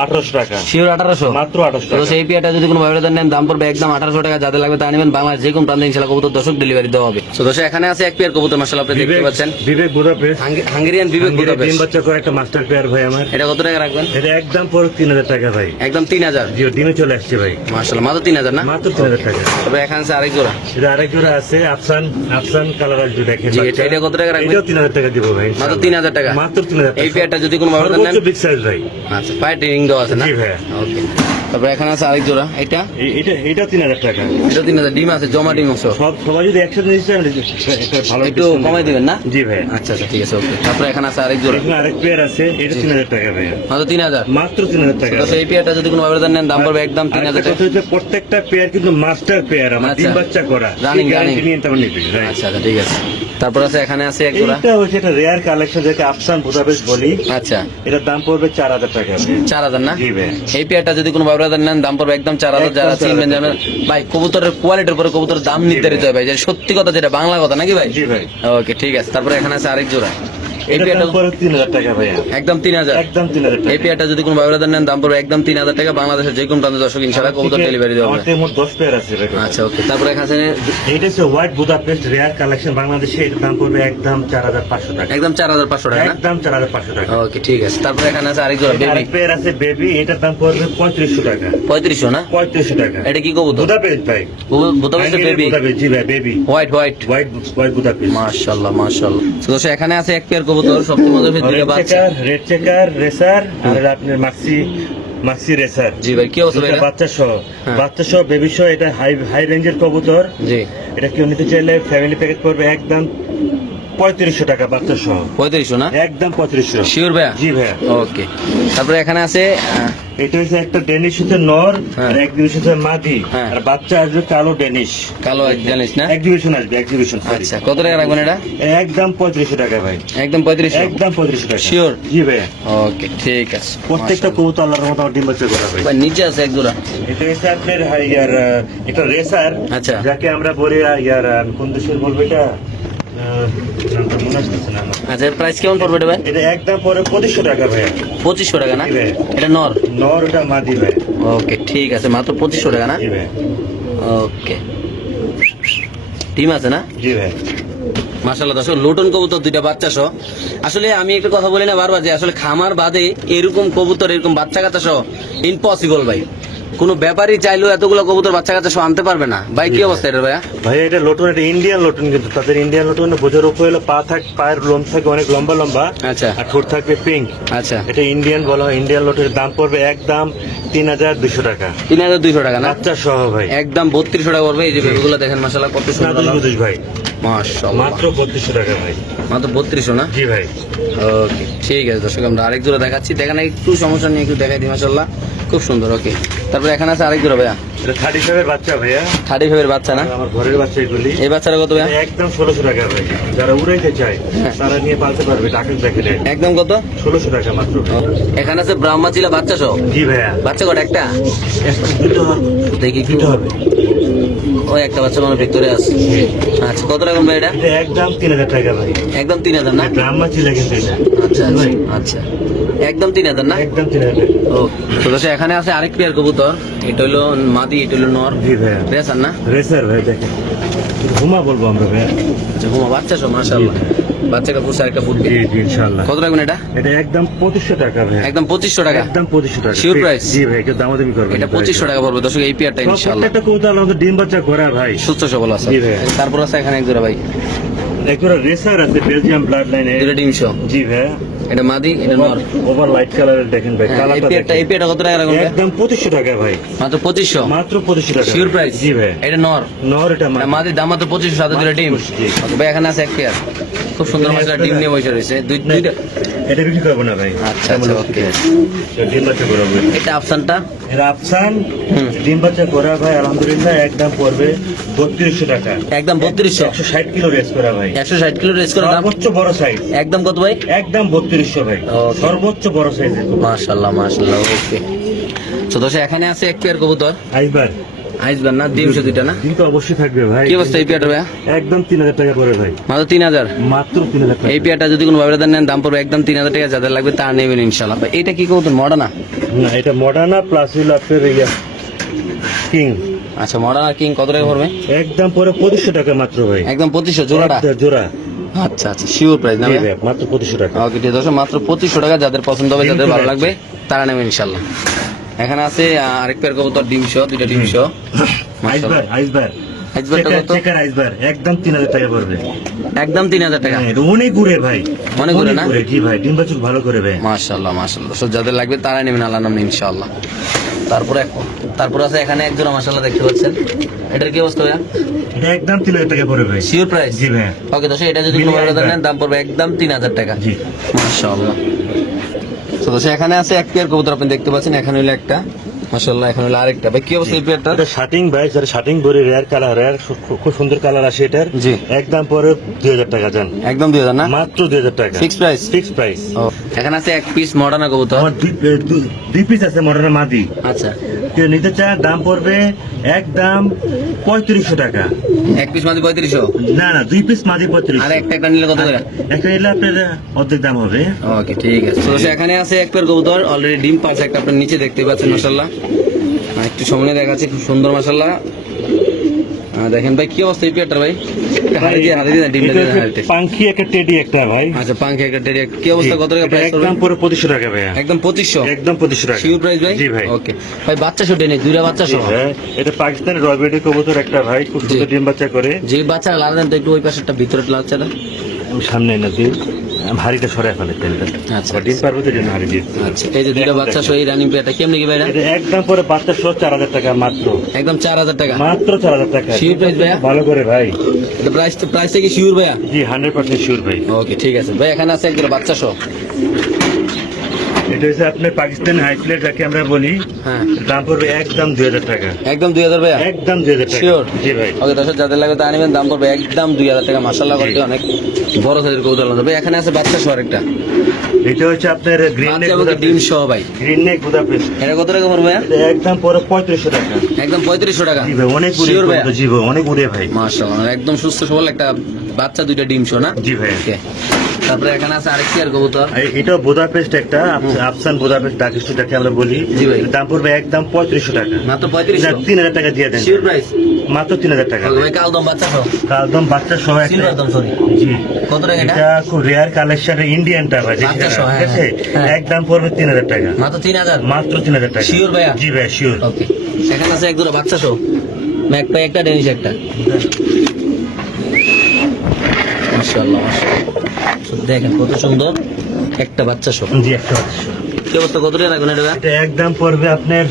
1800 টাকা, শিওর 1800? মাত্র 1800 তো টাকা। সেই পিয়াটা যদি কোনো ভাবে নেন, দাম পড়বে একদম 1800 টাকা। যাদের লাগবে তা নেবেন, বাংলাদেশ যে কোনো প্রান্তে ইনশাআল্লাহ কবুতর দর্শক ডেলিভারি দেওয়া হবে। তো দর্শক এখানে আছে এক পেয়ার কবুতর, মাশাআল্লাহ আপনি দেখতে পাচ্ছেন, বিবেক বুদাপেস্ট, হাঙ্গেরিয়ান বিবেক ডিম বুদাপেস্ট। বাচ্চা করে একটা মাস্টার পেয়ার ভাই আমার। এটা কত টাকা রাখবেন? এটা একদম পড়ে 3000 টাকা ভাই, একদম 3000। জি ডিমে চলে আসছে ভাই, মাশাআল্লাহ, মাত্র 3000 না? মাত্র 3000 টাকা। তবে এখানে আছে আরেক জোড়া। এটা আরেক জোড়া আছে, আফসান, আফসান কালার আসবে দেখেন জি, বাচ্চা। এটা কত টাকা রাখবেন? এটাও 3000 টাকা দিব ভাই, মাত্র 3000 টাকা? মাত্র 3000 টাকা। এই পেয়ারটা যদি কোনো ভাবে নেন, সর্বোচ্চ বিগ সাইজ ভাই। আচ্ছা, পায়ে ট্রেনিং দেওয়া আছে না? জি ভাই, ওকে। তারপরে এখানে আছে আরেক জোড়া, এটা এটাও 3000 টাকা। এটা 3000, ডিম আছে, জমা ডিম আছে। সবাই যদি একসাথে নিচ্ছে আমি একটা ভালো একটু discount কমাই দেব। দিবেন না? জি ভাই, আচ্ছা আচ্ছা, ঠিক আছে, ওকে। তারপরে এখানে আছে আরেক জোড়া, এখানে আরেক পেয়ার আছে, এটা 3000 টাকা ভাই, মাত্র 3000। মাত্র 3000 টাকা। তো সেই পেয়ারটা যদি কোনো ভাবে নেন, দাম পড়বে একদম আরেকটা 3000 কথা টাকা। হচ্ছে প্রত্যেকটা পেয়ার কিন্তু মাস্টার পেয়ার, আমার আচ্ছা। ডিম বাচ্চা করা, Running, গ্যারান্টি running। নিয়ে তেমন নিবি right? আচ্ছা আচ্ছা, ঠিক আছে। তারপর আছে এখানে আছে এক জোড়া, এইটা হচ্ছে একটা রেয়ার কালেকশন, যেটা আফসান বুদাপেস্ট বলি। আচ্ছা, এটার দাম পড়বে 4000 টাকা ভাই। 4000 না? জি ভাই, এই পেয়ারটা যদি কোনো ভাবে নেন, দাম পড়বে একদম 4000। একদম যারা 4000 চিনবেন জানেন ভাই, কবুতরের কোয়ালিটির উপরে কবুতরের দাম নির্ধারিত হয় ভাই, যে সত্যি কথা, যেটা বাংলা কথা নাকি ভাই? জি ভাই, ওকে ঠিক আছে। তারপরে এখানে আছে আরেক জোড়া, এই এটার পেয়ারটা দাম পড়বে 3000 টাকা ভাই, একদম 3000। একদম 3000 টাকা। এই পেয়ারটা যদি কোনো ভাবে নেন, দাম পড়বে একদম 3000 টাকা। বাংলাদেশের যে কোনো প্রান্তে দর্শক ইনশাআল্লাহ কবুতর ডেলিভারি দেওয়া আমার হবে। থেকে মোট 10 পেয়ার আছে ভাই। আচ্ছা, ওকে। তারপরে এখানে আছে এইটা হচ্ছে হোয়াইট বুদাপেস্ট রেয়ার কালেকশন বাংলাদেশে, এটার দাম পড়বে একদম 4500 টাকা, একদম 4500 টাকা না? একদম 4500 টাকা। ওকে ঠিক আছে। তারপরে এখানে আছে আরেক জোড়া, বেবি, আরেক পেয়ার আছে বেবি, এটার দাম পড়বে 3500 টাকা, 3500 না? 3500 টাকা। এটা কি কবুতর? বুদাপেস্ট ভাই, বুদাপেস্টের হাঙ্গেরিয়ান বেবি, বুদাপেস্ট, জি ভাই, baby white white. White white Budapest. মাশাআল্লাহ মাশাআল্লাহ। তো দর্শক এখানে আছে এক পেয়ার কবুতর, সবচেয়ে মজার দুইটা রেড বাচ্চা। চেকার, রেড চেকার রেসার, আর আপনার মাক্সি, মাক্সি রেসার। জি ভাই, কি অবস্থা ভাই দুইটা এটা? বাচ্চা সহ, হ্যাঁ। বাচ্চা সহ বেবি সহ, এটা হাই হাই রেঞ্জের কবুতর। জি, এটা কেউ নিতে চাইলে ফ্যামিলি প্যাকেজ পড়বে একদম 3500 টাকা বাচ্চা সহ, 3500 না? একদম 3500। শিওর ভাইয়া? জি ভাইয়া। ওকে। তারপরে এখানে আছে এটা হচ্ছে একটা ডেনিশ হচ্ছে নর, হ্যাঁ। আর একদিবিশন হচ্ছে মাদি, হ্যাঁ। আর বাচ্চা আসবে কালো ডেনিশ, কালো জানিস না? একজিবিশন আসবে, একজিবিশন। আচ্ছা, কত টাকা রাখবেন এটা? একদম 3500 টাকা ভাই, একদম 3500? একদম 3500 টাকা। Sure? জি ভাইয়া, ওকে ঠিক আছে। প্রত্যেকটা কবুতর আল্লাহর মতো ডিম বাচ্চা করা ভাই। ভাই নিচে আছে এক জোড়া, এটা হচ্ছে আপনার ইয়ার এটা রেসার, আচ্ছা। যাকে আমরা বলি ইয়ার কোন দেশের বলবো এটা, নামটা মনে আসতেছে না আমার। আচ্ছা, প্রাইস কেমন পড়বে এটা ভাই? এটা একদম পরে 2500 টাকা ভাই, 2500 টাকা না? জি ভাই। এটা নর? নর ওটা মাদি ভাই। ওকে ঠিক আছে, মাত্র 2500 টাকা না? জি ভাই, ওকে। টিম আছে না? জি ভাই। মাশাআল্লাহ দর্শক, লুটন কবুতর দুইটা বাচ্চা সহ। আসলে আমি একটা কথা বলি না বারবার, যে আসলে খামার বাদে এরকম কবুতর, এরকম বাচ্চা কাচ্চা সহ ইম্পসিবল ভাই। কোনো ব্যাপারই চাইলেও এতগুলো কবুতর বাচ্চা কাচ্চা সহ আনতে পারবে না ভাই। কি অবস্থা এটা ভাইয়া? ভাই এটা লটন, এটা ইন্ডিয়ান লটন, কিন্তু তাদের ইন্ডিয়ান লটন বোঝার উপর হলো পায়ের লোম থাকে অনেক লম্বা লম্বা, আচ্ছা আর ঠোঁট থাকবে পিঙ্ক। আচ্ছা, এটা ইন্ডিয়ান বলা হয়, ইন্ডিয়ান লটের দাম পড়বে একদম 3200 টাকা 3200 টাকা না? বাচ্চা সহ ভাই। একদম 3200 টাকা পড়বে। এই যে বেবিগুলো দেখেন মাশাআল্লাহ কত না সুন্দর। দুধ ভাই, মাশাআল্লাহ, মাত্র 3200 টাকা ভাই। মাত্র 3200 না? জি ভাই। ওকে ঠিক আছে দর্শক, আমরা আরেক জোড়া দেখাচ্ছি, দেখেন একটু সমস্যা নিয়ে একটু দেখাই দিই। মাশাআল্লাহ খুব সুন্দর। ওকে তারপরে এখানে আছে আরেক জোড়া ভাইয়া, এটা 35 এর বাচ্চা ভাইয়া, 35 এর বাচ্চা না? আমার ঘরের বাচ্চা এগুলি। এই বাচ্চাটা কত ভাইয়া? একদম 1600 টাকা ভাই। যারা উড়াইতে চায় হ্যাঁ। তারা নিয়ে পালতে পারবে, টাকা দেখে নেয়। একদম কত? 1600 টাকা মাত্র। এখানে আছে ব্রাহ্মা চিলা বাচ্চা সহ। জি ভাইয়া। বাচ্চা কটা? একটা দুটো হবে। দেখি কি দুটো হবে। ওই একটা বাচ্চা মানে ভিতরে আছে। আচ্ছা কত রকম ভাই এটা? এটা একদম 3000 টাকা ভাই। একদম 3000 না? ব্রাহ্মা ছিল কিন্তু এটা। আচ্ছা আচ্ছা ভাই, আচ্ছা, একদম 3000 না? একদম 3000 টাকা। ও তো দর্শক এখানে আছে আরেক পেয়ার কবুতর, এটা হলো মাদি, এটা হলো নর। জি ভাইয়া। রেসার না? রেসার ভাই, দেখেন ঘুমা বলবো আমরা ভাইয়া। আচ্ছা হুমা বাচ্চা সব মাশাআল্লাহ, বাচ্চাটা পুরো আরেকটা ফুটবে। জি জি ইনশাআল্লাহ। কত রাখবেন এটা? এটা একদম 2500 টাকা ভাই। একদম 2500 টাকা? একদম 2500 টাকা। Sure price? জি ভাই, কেউ দামাদামি করবে না। এটা 2500 টাকা পড়বে দর্শক এই পেয়ারটা ইনশাআল্লাহ। প্রত্যেকটা কবুতর আমাদের ডিম বাচ্চা করা ভাই। সুস্থ সবল আছে। জি ভাই। তারপর আছে এখানে এক জোড়া ভাই, একজোড়া রেসার আছে বেলজিয়াম ব্লাড লাইনে। এটা ডিম সহ। জি ভাই। এটা মাদি, এটা নর। ওভার লাইট কালারের দেখেন ভাই, হ্যাঁ, এই কালারটা পেয়ারটা এই পেয়ারটা কত টাকা রাখবেন ভাই? একদম 2500 টাকা ভাই। মাত্র 2500? মাত্র 2500 টাকা। Sure price? জি ভাই। এটা নর? নর এটা এটা মাদির দাম মাত্র 2500, সাথে দুটো ডিম। জি। ওকে ভাই এখানে আছে এক পেয়ার, খুব সুন্দর মাছটা ডিম নিয়ে বসে রয়েছে দুইটা। এটা বিক্রি করবো না ভাই। আচ্ছা আচ্ছা ওকে। ডিম বাচ্চা করা ভাই। এটা আফসানটা? এটা আফসান হুম। ডিম বাচ্চা করা ভাই, আলহামদুলিল্লাহ একদম পড়বে 3200 টাকা। একদম 3200? 160 কিলো রেস করা ভাই। 160 কিলো রেস করে দাম? সর্বোচ্চ বড় সাইজ। একদম কত ভাই? একদম 3200 ভাই। Okay. সর্বোচ্চ বড় সাইজের মাশাআল্লাহ মাশাআল্লাহ। ওকে তো দর্শক এখানে আছে এক পেয়ার কবুতর, আইবার। আইসবার না? ডিম সহ দুইটা না? ডিম তো অবশ্যই থাকবে ভাই। কি অবস্থা এই পেয়ারটা ভাইয়া? একদম 3000 টাকা পড়ে ভাই। মাত্র 3000? মাত্র 3000 টাকা। এই পেয়ারটা যদি কোনো ভাবে নেন দাম পড়বে একদম 3000 টাকা, যাদের লাগবে তার নেবেন ইনশাআল্লাহ। ভাই এটা কি কবুতর? মডার্না? না এটা মডার্না প্লাস হলো আপনার ইয়া কিং। আচ্ছা মডার্না কিং কত টাকা পড়বে? একদম পরে 2500 টাকা মাত্র ভাই। একদম 2500 জোড়াটা? জোড়া। আচ্ছা আচ্ছা শিওর প্রাইস না জি ভাই? ভাই, মাত্র 2500 টাকা। ওকে ঠিক আছে, মাত্র 2500 টাকা, যাদের পছন্দ হবে যাদের ভালো লাগবে তারা নেবেন ইনশাআল্লাহ। এখানে আছে আরেক পেয়ার কবুতর ডিম সহ, দুইটা ডিম সহ। আইসবার আইসবার আইসবারটা কত? চেকার আইসবার একদম 3000 টাকা পড়বে। একদম 3000 টাকা? হ্যাঁ, এটা অনেক ঘুরে ভাই। অনেক ঘুরে না? জি ভাই, ডিম বাছুর ভালো করে ভাই। মাশাআল্লাহ মাশাআল্লাহ, সো যাদের লাগবে তারা নেবেন আল্লাহর নামে ইনশাআল্লাহ। তারপর আছে এখানে এক জোড়া মাশাআল্লাহ দেখতে পাচ্ছেন, এটার কি অবস্থা ভাইয়া? এটা একদম 3000 টাকা পড়বে ভাই। Sure price? জি ভাই। ওকে দর্শক এটা যদি কোনো ভালো নেন দাম পড়বে একদম 3000 টাকা। জি। মাশাআল্লাহ। তো দর্শক এখানে আছে এক পেয়ার কবুতর আপনি দেখতে পাচ্ছেন, এখানে হলো একটা মাশাআল্লাহ, এখানে হলো আরেকটা। ভাই কি অবস্থা এই পেয়ারটা? এটা শার্টিং ভাই, যারা শার্টিং বড়ি রেয়ার কালার, রেয়ার খুব সুন্দর কালার আসে এটার। জি। একদম পরে 2000 টাকা জান। একদম 2000 না? মাত্র 2000 টাকা। Fix price? Fix price. ও এখানে আছে এক পিস মডার্না কবুতর। আমার দুই পিস আছে মডার্ন মাদি। আচ্ছা কেউ নিতে চায় দাম পড়বে একদম 3500 টাকা। এক পিস মাদি 3500? না না, দুই পিস মাদি আর 3500। একটা নিলে কত করে? একটা নিলে আপনার অর্ধেক দাম হবে। ওকে ঠিক আছে। তো এখানে আছে এক পেয়ার কবুতর, অলরেডি ডিম পাচ্ছে একটা, আপনি নিচে দেখতে পাচ্ছেন মাশাআল্লাহ। একটু সামনে দেখাচ্ছি, খুব সুন্দর মাশাআল্লাহ। দেখেন ভাই কি অবস্থা এই পেয়ারটার ভাই? হাড়ি দিয়ে ডিম এটা দিয়ে হচ্ছে হাড়িতে। পাঙ্খি একটা টেডি একটা ভাই। আচ্ছা পাঙ্খি একটা টেরি, কি অবস্থা কত টাকা এটা প্রাইস? একদম পরে 2500 টাকা ভাই। একদম 2500? একদম 2500 টাকা। শিওর প্রাইস ভাই? জি ভাই। ওকে ভাই বাচ্চা শুটে নেই, দুইটা বাচ্চা জি সহ। ভাই। এটা পাকিস্তানের রয়্যাল কবুতর একটা ভাই, খুব সুন্দর ডিম বাচ্চা করে। যে বাচ্চা লাল দেন তো একটু ওই পাশেরটা ভিতরে বাচ্চাটা। আমি সামনে না দিই, হাড়িটা সরাই ফেলে তেলটা। আচ্ছা। ডিম পারবো তো জন্য হাড়ি দিয়ে। আচ্ছা এই যে দুইটা বাচ্চা সহ এই রানিং পেয়ারটা কেমনে কি ভাই? এটা একদম পরে বাচ্চা সহ 4000 টাকা মাত্র। একদম 4000 টাকা? মাত্র 4000 টাকা। শিওর প্রাইস ভাইয়া? ভালো করে ভাই। এটা প্রাইসটা কি শিওর ভাইয়া? জি 100% শিওর ভাই। ওকে ঠিক আছে ভাই, এখানে আছে একজন বাচ্চা সহ। এটা হচ্ছে আপনার পাকিস্তানি হাই প্লেট যাকে আমরা বলি। হ্যাঁ দাম পড়বে একদম 2000 টাকা। একদম 2000 ভাইয়া? একদম 2000 টাকা। শিওর? জি ভাই। ওকে দর্শক যাদের লাগবে তা নেবেন, দাম পড়বে একদম 2000 টাকা। মাশাআল্লাহ জি। কোয়ালিটি অনেক বড় সাইজের কবুতর ভাই। এখানে আছে বাচ্চা সহ একটা, এটা হচ্ছে আপনার গ্রিন নেক বাচ্চা এবং ডিম সহ ভাই। গ্রিন নেক বুদাপেস্ট। এটা কত টাকা পড়বে ভাইয়া? এটা একদম পরে 3500 টাকা। একদম 3500 টাকা? জি ভাই, অনেক উড়ে শিওর ভাইয়া? জি ভাই, অনেক উড়ে ভাই। মাশাআল্লাহ একদম সুস্থ সবল একটা বাচ্চা, দুইটা ডিম সহ না? জি ভাই। ওকে তারপরে এখানে আছে আরেকটি আর কবুতর। এটা বুদাপেস্ট একটা আফসান বুদাপেস্ট ডাকিস্টু যাকে আমরা বলি। জি ভাই। দাম পড়বে একদম 3500 টাকা। মাত্র 3500? 3000 টাকা দিয়ে দেন। Sure price? মাত্র 3000 টাকা। ওকে ভাই কালদম বাচ্চা সহ? একদম বাচ্চা সহ একটা। সিলভার দম সরি। জি। কত টাকা এটা? এটা খুব রেয়ার কালেকশন ইন্ডিয়ানটা ভাই। বাচ্চা সহ, ঠিক হ্যাঁ, আছে? হ্যাঁ। একদম পড়বে 3000 টাকা। মাত্র 3000? মাত্র 3000 টাকা। শিওর ভাইয়া? জি ভাই শিওর। ওকে এখানে আছে এক দুটো বাচ্চা সহ, ম্যাকপাই একটা, ডেনিশ একটা। মাশাআল্লাহ মাশাআল্লাহ, দেখেন কত সুন্দর একটা বাচ্চা সহ। জি একটা বাচ্চা। কি অবস্থা কত টাকা লাগবে এটা? এটা একদম পড়বে আপনার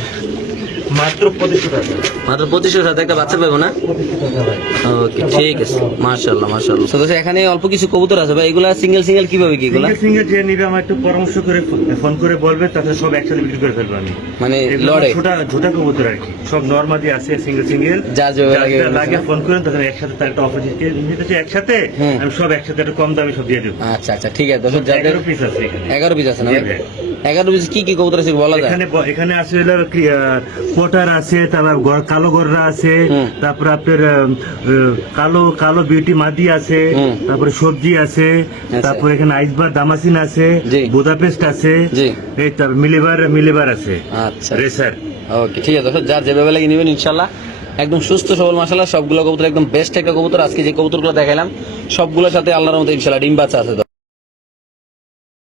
মাত্র 2500 টাকা। মাত্র 2500 সাথে একটা বাচ্চা পাবো না? 2500 টাকা ভাই। ওকে, ঠিক আছে, মাশাআল্লাহ মাশাআল্লাহ। তো দর্শক এখানে অল্প কিছু কবুতর আছে ভাই, এগুলা সিঙ্গেল সিঙ্গেল কিভাবে কি এগুলা? সিঙ্গেল সিঙ্গেল যে নিবে আমার একটু পরামর্শ করে ফোন করে বলবে, তাছাড়া সব একসাথে বিক্রি করে ফেলবো আমি। মানে এগুলো লড়ে ছোটা কবুতর আর কি, সব নরমালি আছে সিঙ্গেল সিঙ্গেল। যার যেভাবে লাগে লাগে ফোন করেন, তখন একসাথে তার একটা অফার নিতে চাই একসাথে, হুম। আমি সব একসাথে একটা কম দামে সব দিয়ে দেবো। আচ্ছা আচ্ছা, ঠিক আছে দর্শক, যাদের 11 পিস আছে এখানে। 11 পিস আছে না জি ভাই? ভাই। 11 পিস কি কি কবুতর আছে বলা যায়? এখানে আছে হলো কোটার আছে, তারপর কালো গররা আছে, হুম। তারপর আপনার কালো কালো বিউটি মাদি আছে, হুম। তারপরে সবজি আছে, তারপর এখানে আইসবার দামাসিন আছে, জি। বুদাপেস্ট আছে, জি। এই তারপর মিলিবার আছে, আচ্ছা রেসার। ওকে, ঠিক আছে দর্শক, যার যেভাবে লাগে নেবেন ইনশাল্লাহ। একদম সুস্থ সবল মাশাআল্লাহ, সবগুলো কবুতর একদম বেস্ট একটা কবুতর। আজকে যে কবুতরগুলো দেখালাম সবগুলোর সাথে আল্লাহর মতো ইনশাল্লাহ ডিম বাচ্চা আছে।